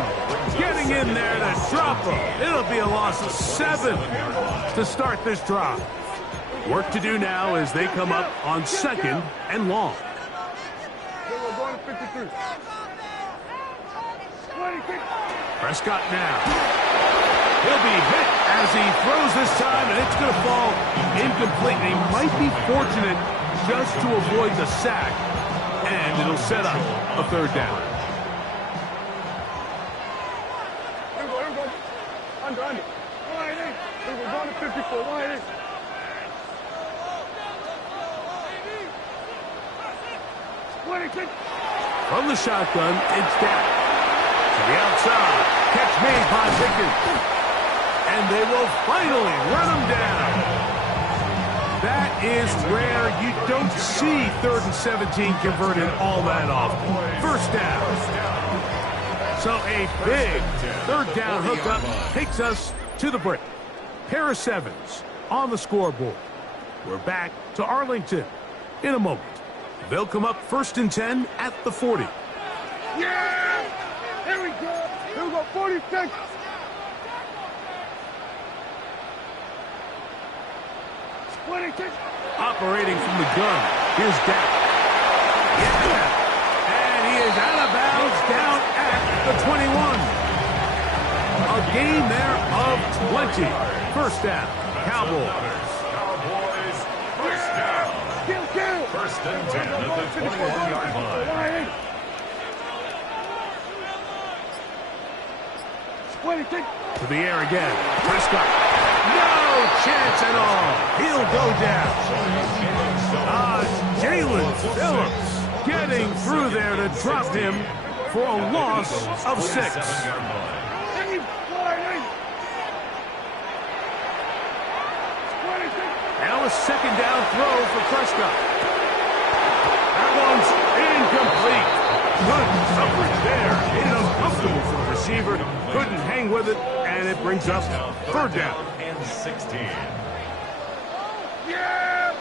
getting in there to drop him. It'll be a loss of 7 to start this drive. Work to do now as they come up on 2nd and long. Prescott now. He'll be hit as he throws this time, and it's going to fall incomplete. He might be fortunate just to avoid the sack, and it'll set up a 3rd down. Under. Going to 54. From the shotgun, it's down. To the outside. Catch made by Pickens. And they will finally run him down. That is rare. You don't see 3rd and 17 converted all that often. 1st down. So a big 3rd down hookup takes us to the break. Pair of 7s on the scoreboard. We're back to Arlington in a moment. They'll come up 1st and 10 at the 40. Yeah! Here we go. 46. Operating from the gun. Here's Dak. Yeah. And he is out of bounds down at the 21. A gain there of 20. 1st down. Cowboys. First down. 1st and 10 at the 21-yard line. To the air again. Prescott. No chance at all. He'll go down. Jalen Phillips getting through there to drop him for a loss of 6. Now a 2nd down throw for Prescott. That one's incomplete. Good coverage there. Made it uncomfortable for the receiver. Couldn't hang with it, and it brings up 3rd down. And 16. Yeah!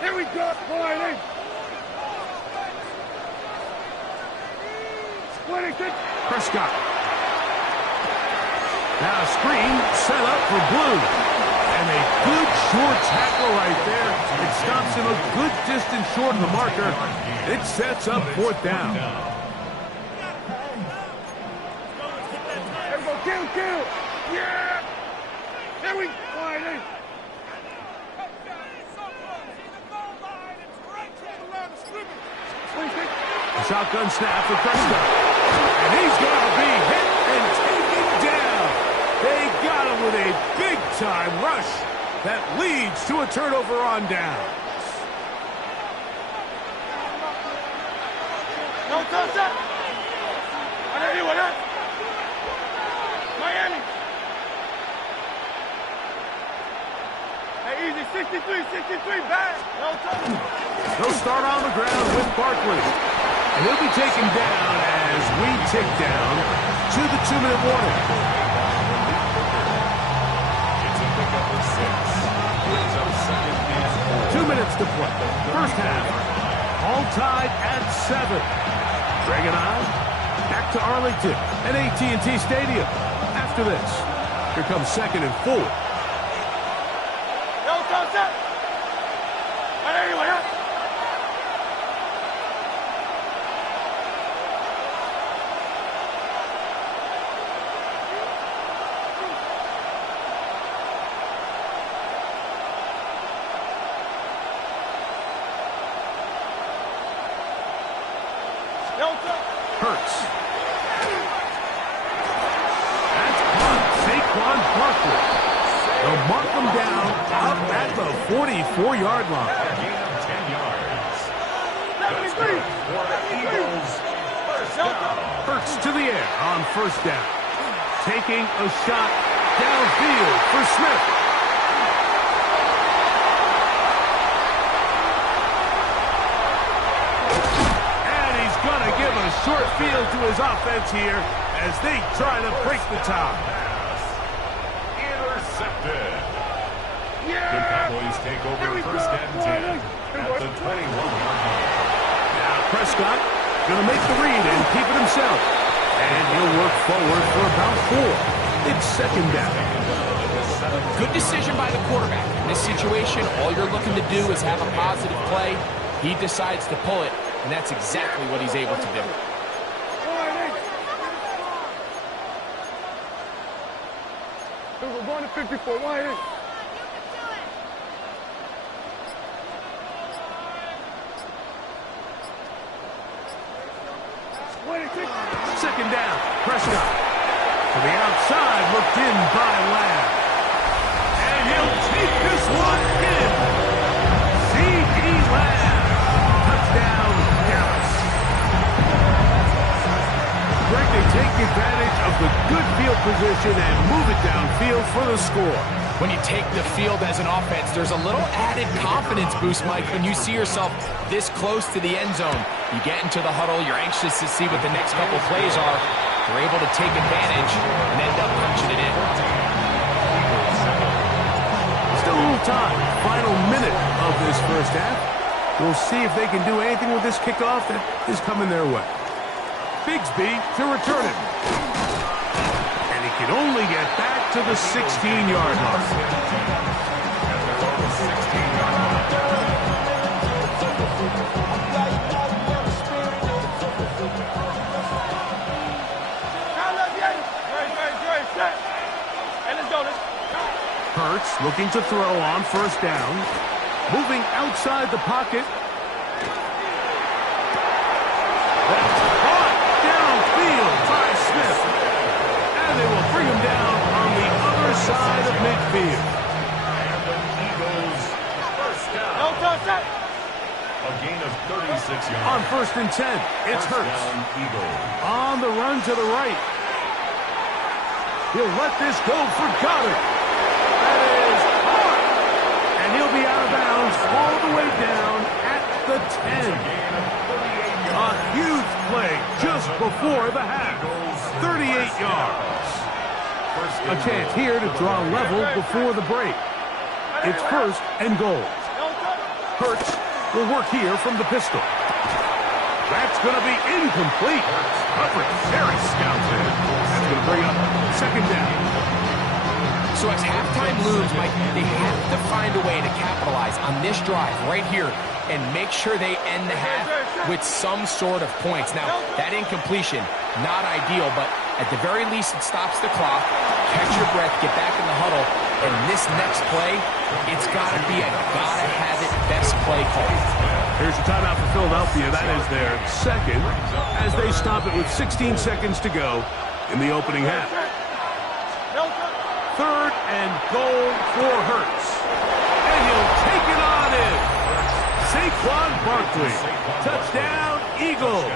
Here we go, boy. 26. Prescott. Now a screen set up for Blue. And a good short tackle right there. It stops him a good distance short of the marker. It sets up 4th down. Kill. Yeah! Here we go. A shotgun snap for Prescott. And he's going to be hit and taken down. They got him with a big-time rush that leads to a turnover on downs. No touchdown. I know you with that. Miami. Hey, easy. 63, bad. No touchdown. They'll start on the ground with Barkley. And he'll be taken down as we tick down to the 2-minute warning. tied at 7. Greg and I, back to Arlington at AT&T Stadium. After this, here comes 2nd and 4. Hurts. That's caught. Saquon Barkley. They'll mark them down up at the 44-yard line. A gain of 10 yards. That's good for the Eagles. First down. Hurts to the air on first down. Taking a shot downfield for Smith. Short field to his offense here as they try to break the tie. Intercepted. The Cowboys take over first and 10 at the 21-yard line. Now Prescott going to make the read and keep it himself. And he'll work forward for about 4. It's 2nd down. Good decision by the quarterback. In this situation, all you're looking to do is have a positive play. He decides to pull it, and that's exactly what he's able to do. We're going to 54. Why is it? Second down. Prescott to the outside, looked in by Lamb. And he'll take this one in. C.D. Lamb. Touchdown, Dallas. Greg, they take advantage of the good field position and move it downfield for the score. When you take the field as an offense, there's a little added confidence boost, Mike, when you see yourself this close to the end zone. You get into the huddle, you're anxious to see what the next couple plays are. You're able to take advantage and end up punching it in. Still a little time. Final minute of this first half. We'll see if they can do anything with this kickoff that is coming their way. Bigsby to return it. And he can only get back to the 16-yard line. Hurts looking to throw on first down. Moving outside the pocket. That's caught downfield by Smith. And they will bring him down on the other side of midfield. And the Eagles first down. No touchdown. A gain of 36 yards. On 1st and 10, it's Hurts. Eagles. On the run to the right. He'll let this go for Goddard. That is hard. And he'll be out of bounds all the way down at the 10. A huge play just before the half. 38 yards. A chance here to draw level before the break. It's 1st and goal. Hurts will work here from the pistol. That's going to be incomplete. Coverage very scouted. That's going to bring up 2nd down. So as halftime looms, Mike, they have to find a way to capitalize on this drive right here and make sure they end the half with some sort of points. Now, that incompletion, not ideal, but at the very least, it stops the clock. Catch your breath, get back in the huddle, and this next play, it's got to be a gotta-have-it best play call. Here's a timeout for Philadelphia. That is their 2nd as they stop it with 16 seconds to go in the opening half. 3rd and goal for Hurts. And he'll take it on in. Saquon Barkley. Touchdown, Eagles.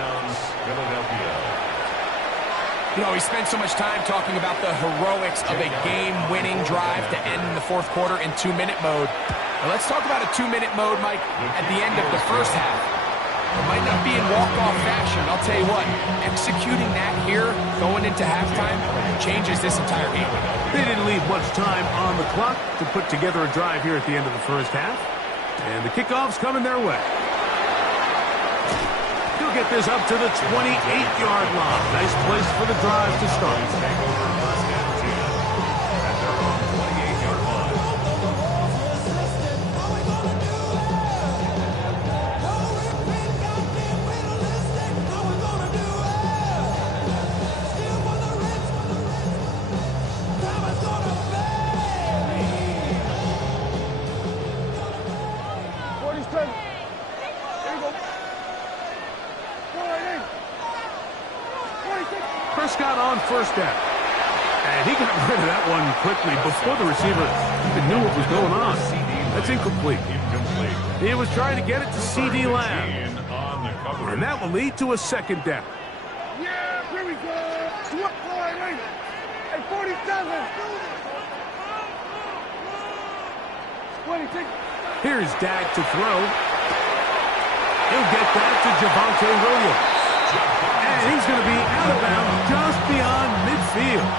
You know, we spent so much time talking about the heroics of a game-winning drive to end in the 4th quarter in 2-minute mode. Now let's talk about a 2-minute mode, Mike, at the end of the first half. It might not be in walk-off fashion. I'll tell you what, executing that here, going into halftime, changes this entire game. They didn't leave much time on the clock to put together a drive here at the end of the first half. And the kickoff's coming their way. He'll get this up to the 28-yard line. Nice place for the drive to start. Prescott on first down. And he got rid of that one quickly before the receiver even knew what was going on. That's incomplete. He was trying to get it to C.D. Lamb. And that will lead to a second down. Yeah, here we go. Hey, 47. 26. Here's Dak to throw. He'll get that to Javonte Williams. And he's going to be out of bounds just beyond midfield.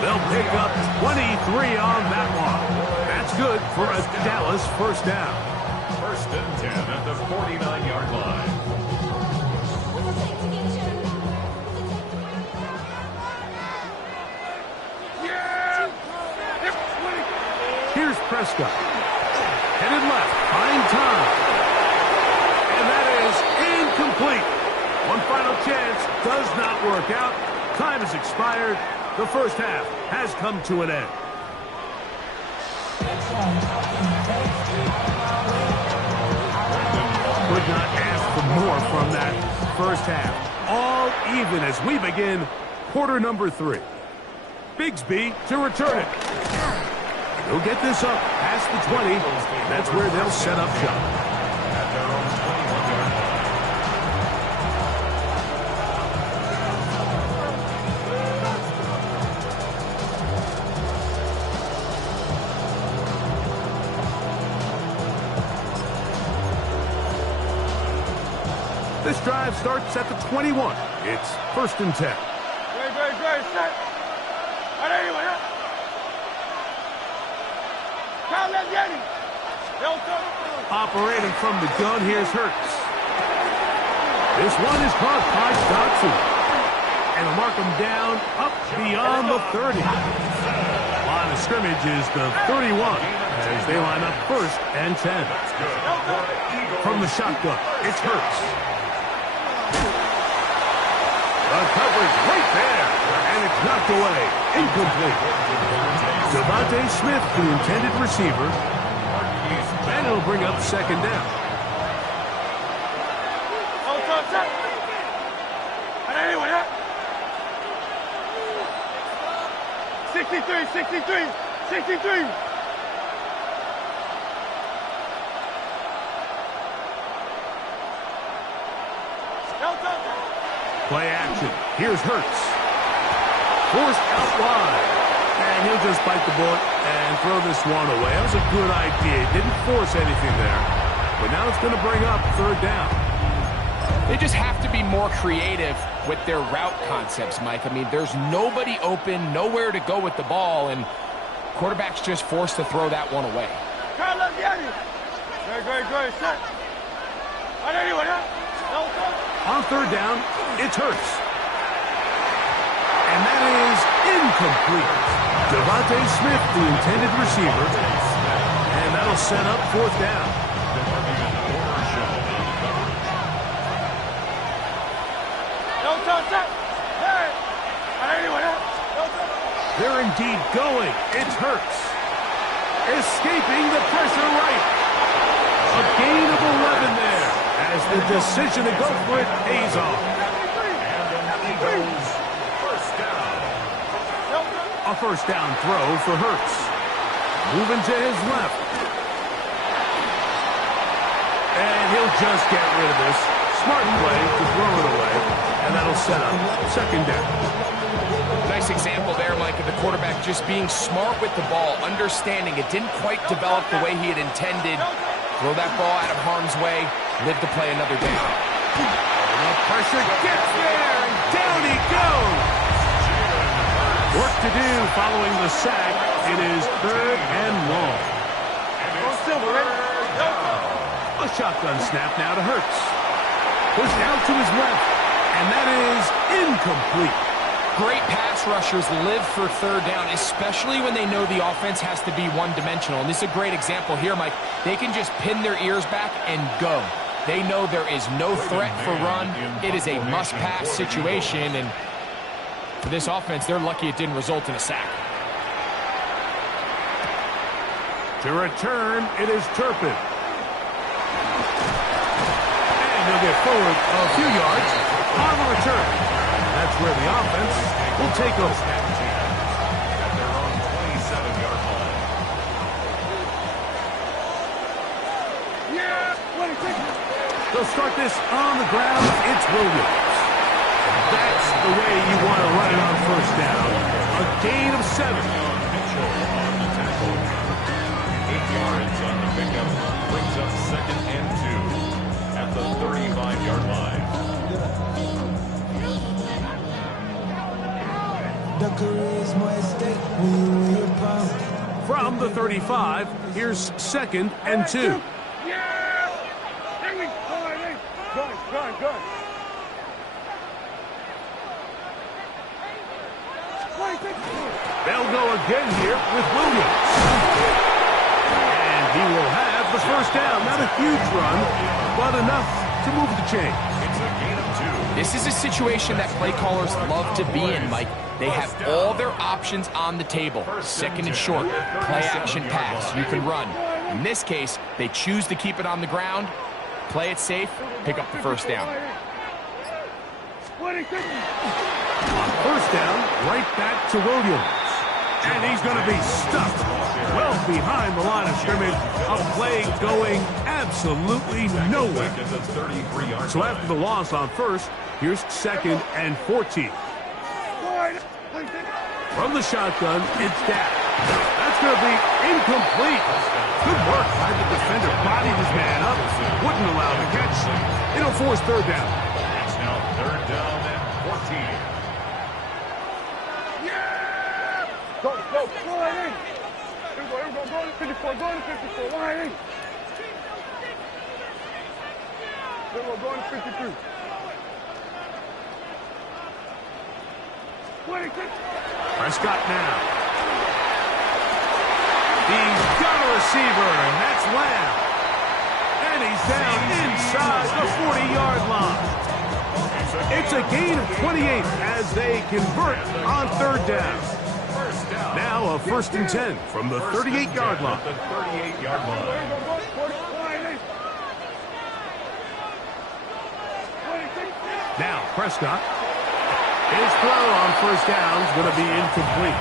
They'll pick up 23 on that one. That's good for a Dallas first down. First and 10 at the 49-yard line. Here's Prescott. Headed left. Find time. And that is incomplete. One final chance. Does not work out. Time has expired. The first half has come to an end. Could not ask for more from that first half. All even as we begin quarter number 3. Bigsby to return it. He'll get this up past the 20. That's where they'll set up shop. This drive starts at the 21. It's first and 10. Great, set. Anyway, operating from the gun, here's Hurts. This one is caught by Dotson. And they'll mark him down up beyond the 30. Line of scrimmage is the 31 as they line up first and 10. From the shotgun, it's Hurts. The coverage right there, and it's knocked away. Incomplete. Devontae Smith, the intended receiver, and it'll bring up second down. 63. Play action. Here's Hurts. Forced out wide. And he'll just bite the bullet and throw this one away. That was a good idea. Didn't force anything there. But now it's going to bring up third down. They just have to be more creative with their route concepts, Mike. I mean, there's nobody open, nowhere to go with the ball, and quarterback's just forced to throw that one away. Great, set. On third down, it's Hurts. And that is incomplete. Devontae Smith, the intended receiver. And that'll set up fourth down. They're indeed going. It's Hurts. Escaping the pressure right. A gain of 11 there as the decision to go for it pays off. A first down throw for Hurts. Moving to his left. And he'll just get rid of this. Smart play to throw it away. And that'll set up second down. Nice example there, Mike, of the quarterback just being smart with the ball, understanding it didn't quite develop the way he had intended. Throw that ball out of harm's way, live to play another down. The pressure gets there, and down he goes. Work to do following the sack. It is third and long. A shotgun snap now to Hurts. Pushed out to his left, and that is incomplete. Great pass rushers live for third down, especially when they know the offense has to be one-dimensional. And this is a great example here, Mike. They can just pin their ears back and go. They know there is no threat for run. It is a must-pass situation, and for this offense, they're lucky it didn't result in a sack. To return, it is Turpin. And he'll get forward a few yards on the return. And that's where the offense will take over. At their own 27-yard line. They'll start this on the ground. It's Williams. That's the way you want to run it on first down. A gain of 7. Mitchell on the tackle. 8 yards on the pickup. Brings up 2nd and 2 at the 35-yard line. From the 35, here's 2nd and 2. They'll go again here with Williams. And he will have the first down. Not a huge run, but enough to move the chain. It's a gain of 2. This is a situation that play callers love to be in, Mike. They have all their options on the table. 2nd and short, play action pass. You can run. In this case, they choose to keep it on the ground, play it safe, pick up the first down. On first down, right back to Williams. And he's going to be stuck well behind the line of scrimmage. A play going absolutely nowhere. So after the loss on first, here's 2nd and 14. From the shotgun, it's Dak. That's going to be incomplete. Good work by the defender. Bodied his man up. Wouldn't allow the catch. It'll force third down. It's now 3rd down and 14. Go, line in. Here we go, go to 54, line in. Here we go, go to 53. Prescott now. He's got a receiver, and that's Lamb. And he's down inside the 40-yard line. It's a gain of 28 as they convert on third down. Now a 1st and 10 from the 38-yard line. The 38-yard line. Now Prescott. His throw on first down is going to be incomplete.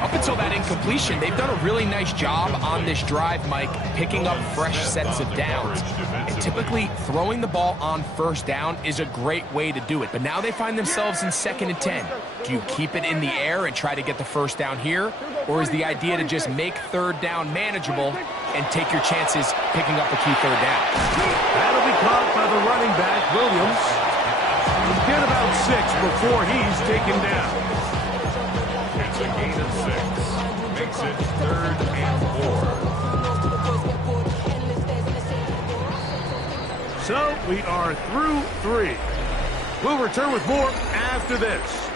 Up until that incompletion, they've done a really nice job on this drive, Mike, picking up fresh sets of downs. And typically, throwing the ball on first down is a great way to do it. But now they find themselves in 2nd and 10. Do you keep it in the air and try to get the first down here? Or is the idea to just make third down manageable and take your chances picking up a key third down? That'll be caught by the running back, Williams. He'll get about 6 before he's taken down. It's a gain of 6. Makes it 3rd and 4. So we are through 3. We'll return with more after this.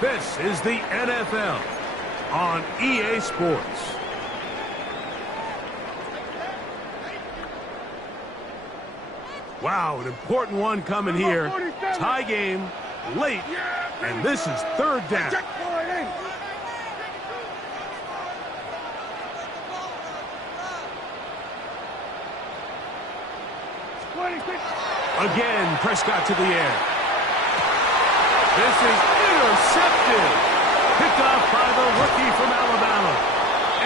This is the NFL on EA Sports. Wow, an important one coming here. Tie game, late, and this is third down. Again, Prescott to the air. This is intercepted. Picked off by the rookie from Alabama.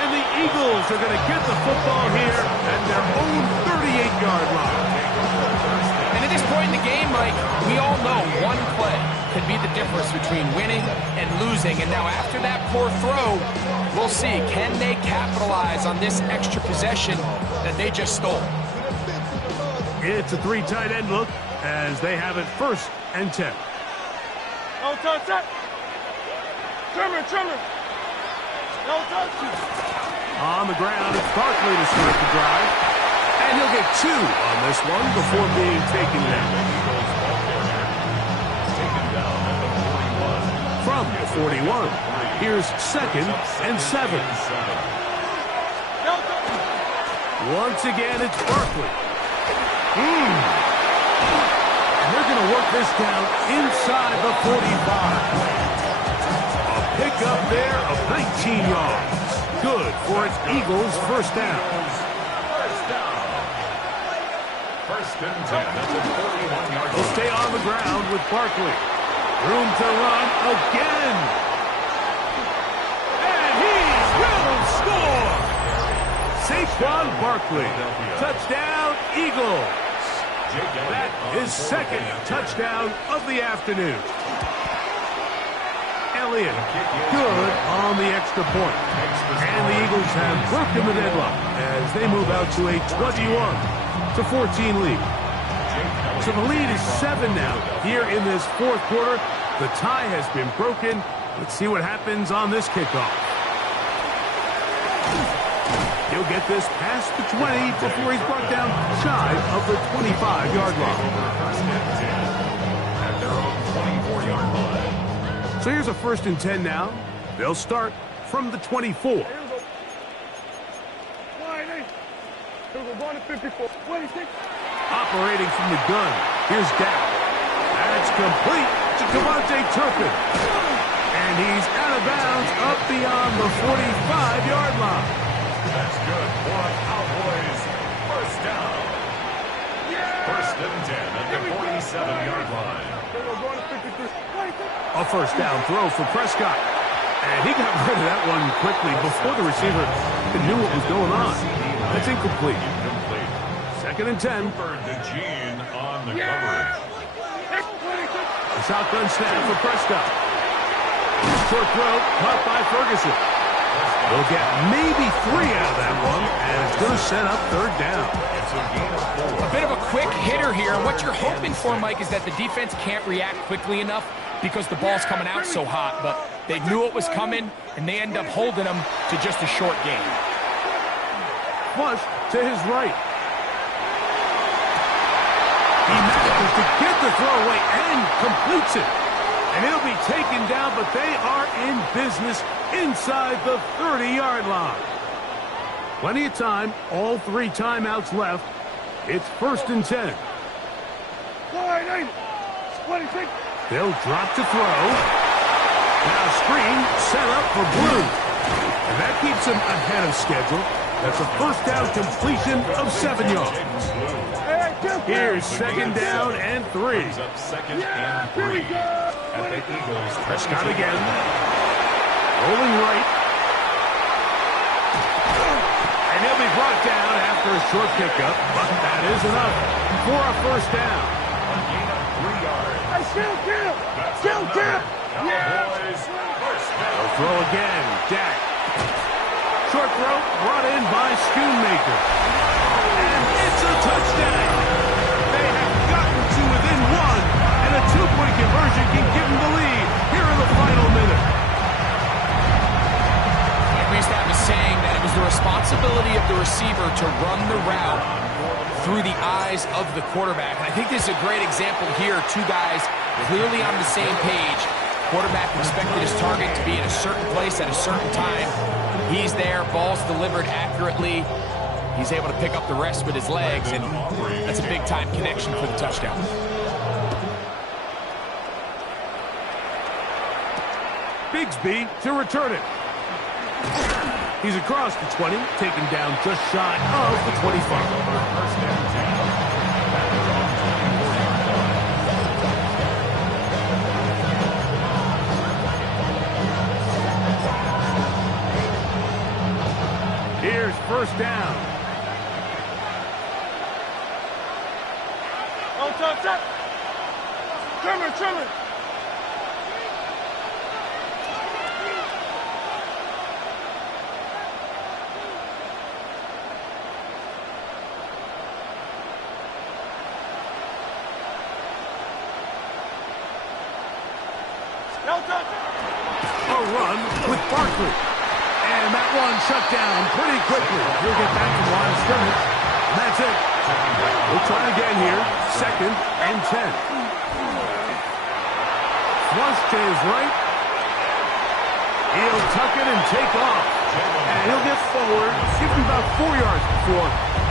And the Eagles are going to get the football here at their own 38-yard line. And at this point in the game, Mike, we all know one play could be the difference between winning and losing. And now after that poor throw, we'll see. Can they capitalize on this extra possession that they just stole? It's a 3 tight end look as they have it 1st and 10. No touch. Trimmer. No touch. On the ground, it's Barkley to start the drive. And he'll get 2 on this one before being taken down. From the 41, here's 2nd and 7. Once again, it's Barkley. And they're going to work this down inside the 45. A pickup there of 19 yards. Good for its Eagles' first down. First and 10. That's a 41-yard. They'll stay on the ground with Barkley. Room to run again. And he will score. Saquon Barkley. Touchdown, Eagles. That is 2nd touchdown of the afternoon. Elliott, good on the extra point. And the Eagles have broken the deadlock as they move out to a 21-14 lead. So the lead is 7 now here in this 4th quarter. The tie has been broken. Let's see what happens on this kickoff. He'll get this past the 20 before he's brought down shy of the 25-yard line. At their own 24-yard line. So here's a 1st and 10 now. They'll start from the 24. Operating from the gun. Here's Dak. That's complete to Devontae Turpin. And he's out of bounds up beyond the 45-yard line. That's good for a Cowboys first down. First and 10 at the 47-yard line. A first down throw for Prescott. And he got rid of that one quickly before the receiver knew what was going on. That's incomplete. 2nd and 10. Gene on the coverage. A shotgun snap for Prescott. Short throw caught by Ferguson. They'll get maybe 3 out of that one, and it's going to set up 3rd down. A bit of a quick hitter here, and what you're hoping for, Mike, is that the defense can't react quickly enough because the ball's coming out so hot, but they knew it was coming, and they end up holding them to just a short gain. Flush to his right. He manages to get the throwaway and completes it. And it'll be taken down, but they are in business inside the 30-yard line. Plenty of time, all 3 timeouts left. It's 1st and 10. They'll drop to throw. Now screen set up for Blue. And that keeps him ahead of schedule. That's a first down completion of 7 yards. Here's 2nd down and 3. Up 2nd and 3 at the Eagles. Prescott again. Rolling right. And he'll be brought down after a short pickup, but that is enough for a first down. A gain of 3 yards. Cowboys first down. They'll throw again. Dak. Short throw brought in by Schoonmaker. And it's a touchdown. They have gotten to within 1, and a 2-point conversion can give them the lead here in the final minute. We used to have a saying that it was the responsibility of the receiver to run the route through the eyes of the quarterback. And I think this is a great example here. 2 guys clearly on the same page. Quarterback expected his target to be in a certain place at a certain time. He's there, ball's delivered accurately. He's able to pick up the rest with his legs, and that's a big-time connection for the touchdown. Bigsby to return it. He's across the 20, taken down just shy of the 25. First and 10. Here's first down. Top. Trimmer. A run with Barkley. And that one shut down pretty quickly. He'll get back to the line of scrimmage. That's it. We'll try again here. 2nd and 10. Flush to his right. He'll tuck it and take off. And he'll get forward. Give him about 4 yards before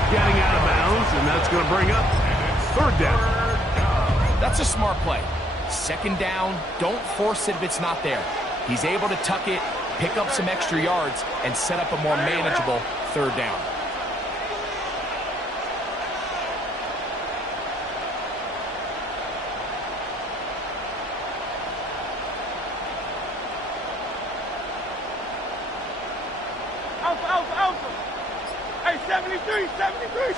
getting out of bounds. And that's going to bring up 3rd down. That's a smart play. 2nd down. Don't force it if it's not there. He's able to tuck it, pick up some extra yards, and set up a more manageable 3rd down. Hey, 73, 73.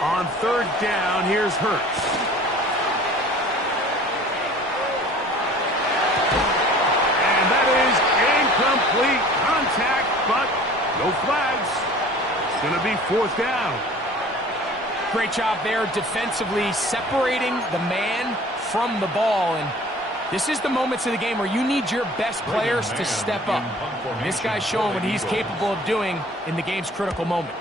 On 3rd down, here's Hurts. And that is incomplete contact, but no flags. It's going to be 4th down. Great job there defensively, separating the man from the ball. And this is the moments of the game where you need your best players to step up. And this guy's showing what he's capable of doing in the game's critical moment.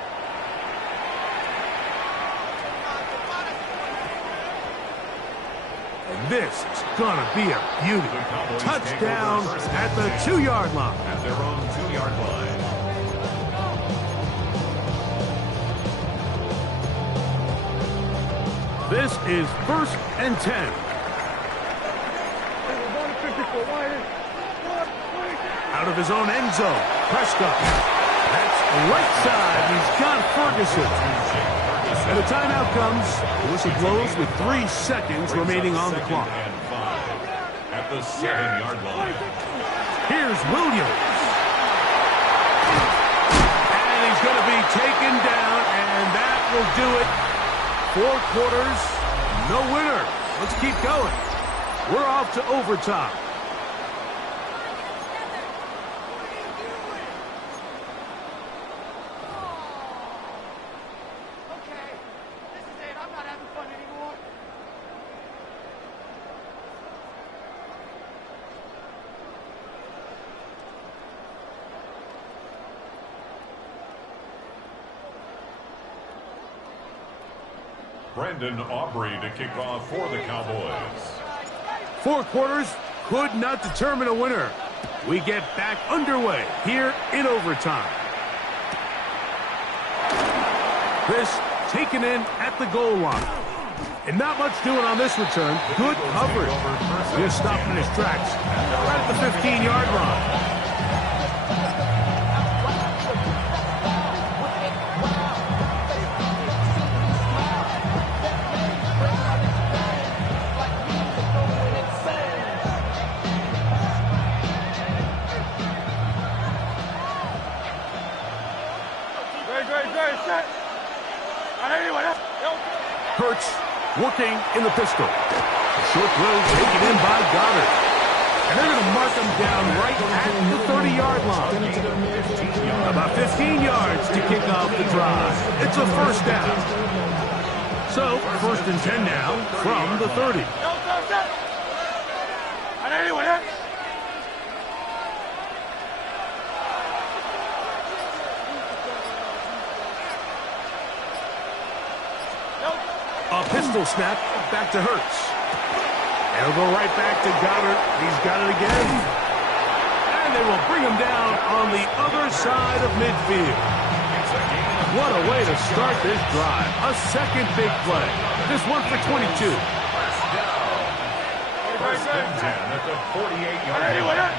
And this is going to be a beauty. Touchdown at the 2-yard line. At their own 2-yard line. This is 1st and 10. Out of his own end zone. Prescott. That's right side. He's got Ferguson. And the timeout comes. The whistle blows with 3 seconds remaining on the clock. At the 7-yard line. Here's Williams. And he's going to be taken down, and that will do it. 4 quarters, no winner. Let's keep going. We're off to overtime. Brendan Aubrey to kick off for the Cowboys. 4 quarters could not determine a winner. We get back underway here in overtime. Chris taken in at the goal line. And not much doing on this return. Good coverage. He's stopping his tracks right at the 15-yard line. Hurts working in the pistol. Short throw taken in by Goddard. And they're going to mark him down right at the 30-yard line. About 15 yards to kick off the drive. It's a 1st down. So, 1st and 10 now from the 30. A pistol snap back to Hurts. And he'll go right back to Goddard. He's got it again. And they will bring him down on the other side of midfield. What a way to start this drive. A 2nd big play. This one for 22. 1st and 10 at the 48-yard line.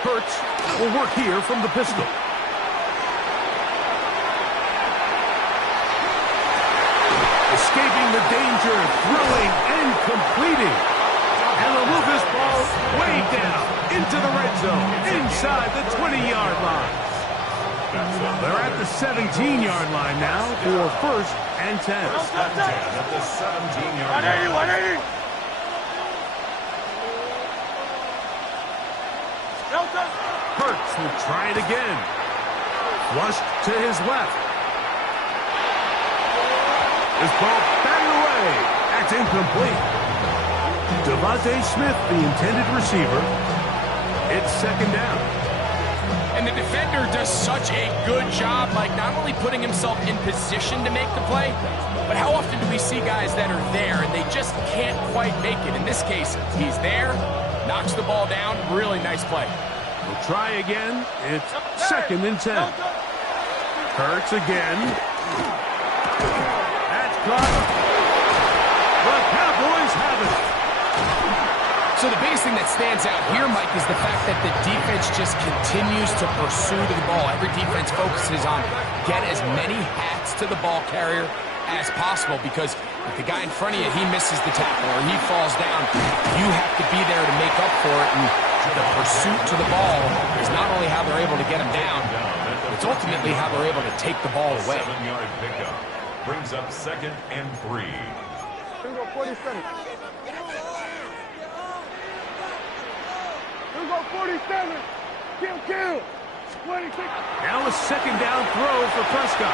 Hurts will work here from the pistol. Escaping the danger, throwing and completing. And they'll move this ball way down into the red zone, inside the 20-yard line. They're at the 17-yard line now for 1st and 10. 1st and 10 at the 17-yard line. 180. Hurts will try it again. Flushed to his left. This ball batted away. That's incomplete. Devontae Smith, the intended receiver. It's 2nd down. And And the defender does such a good job, like not only putting himself in position to make the play, but how often do we see guys that are there and they just can't quite make it? In this case, he's there, knocks the ball down. Really nice play. We'll try again. It's 2nd and 10. Hurts again. That's caught. The Cowboys have it. So the biggest thing that stands out here, Mike, is the fact that the defense just continues to pursue the ball. Every defense focuses on get as many hats to the ball carrier as possible, because if the guy in front of you, he misses the tackle or he falls down, you have to be there to make up for it. And the pursuit to the ball is not only how they're able to get him down, it's ultimately how they're able to take the ball away. 7-yard pickup brings up 2nd and 3. Here we go, 47. Here we go, 47. Kill. 26. Now a 2nd down throw for Prescott.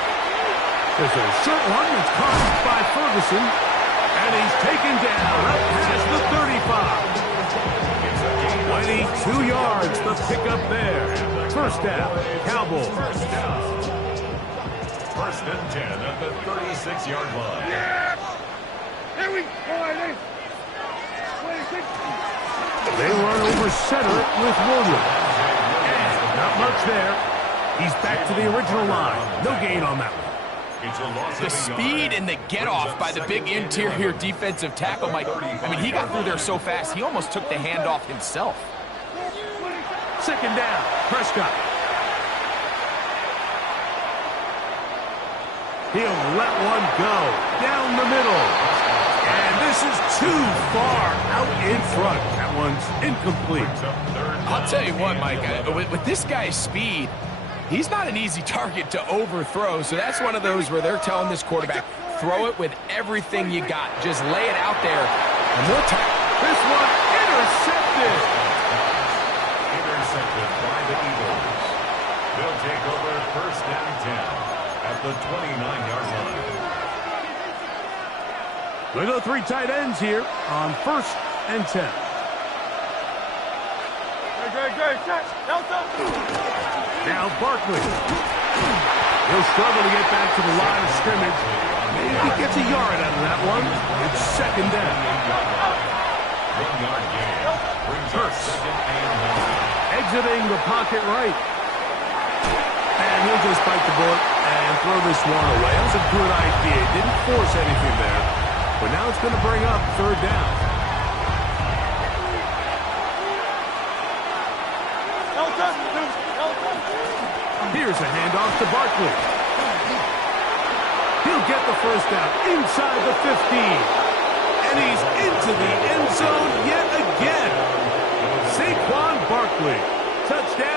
There's a short one that's caught by Ferguson, and he's taken down up past the 35. 22 yards, the pickup there. 1st down, Cowboys. 1st and 10 at the 36-yard line. Here we go, 26. They run over center with Williams. And not much there. He's back to the original line. No gain on that one. The speed and the get-off by the big interior defensive tackle, Mike. I mean, he got through there so fast, he almost took the handoff himself. 2nd down, Prescott. He'll let one go down the middle. And this is too far out in front. That one's incomplete. I'll tell you what, Mike, with this guy's speed, he's not an easy target to overthrow, so that's one of those where they're telling this quarterback, throw it with everything you got. Just lay it out there. And more time. This one intercepted. Intercepted by the Eagles. They'll take over 1st and 10 at the 29-yard line. We go 3 tight ends here on 1st and 10. Great. Now Barkley. He'll struggle to get back to the line of scrimmage. Maybe he gets a yard out of that one. It's 2nd down. 1-yard gain. Brings up 2nd and 9. Exiting the pocket right. And he'll just bite the bullet and throw this one away. That was a good idea. Didn't force anything there. But now it's going to bring up 3rd down. Here's a handoff to Barkley. He'll get the 1st down inside the 15. And he's into the end zone yet again. Saquon Barkley. Touchdown.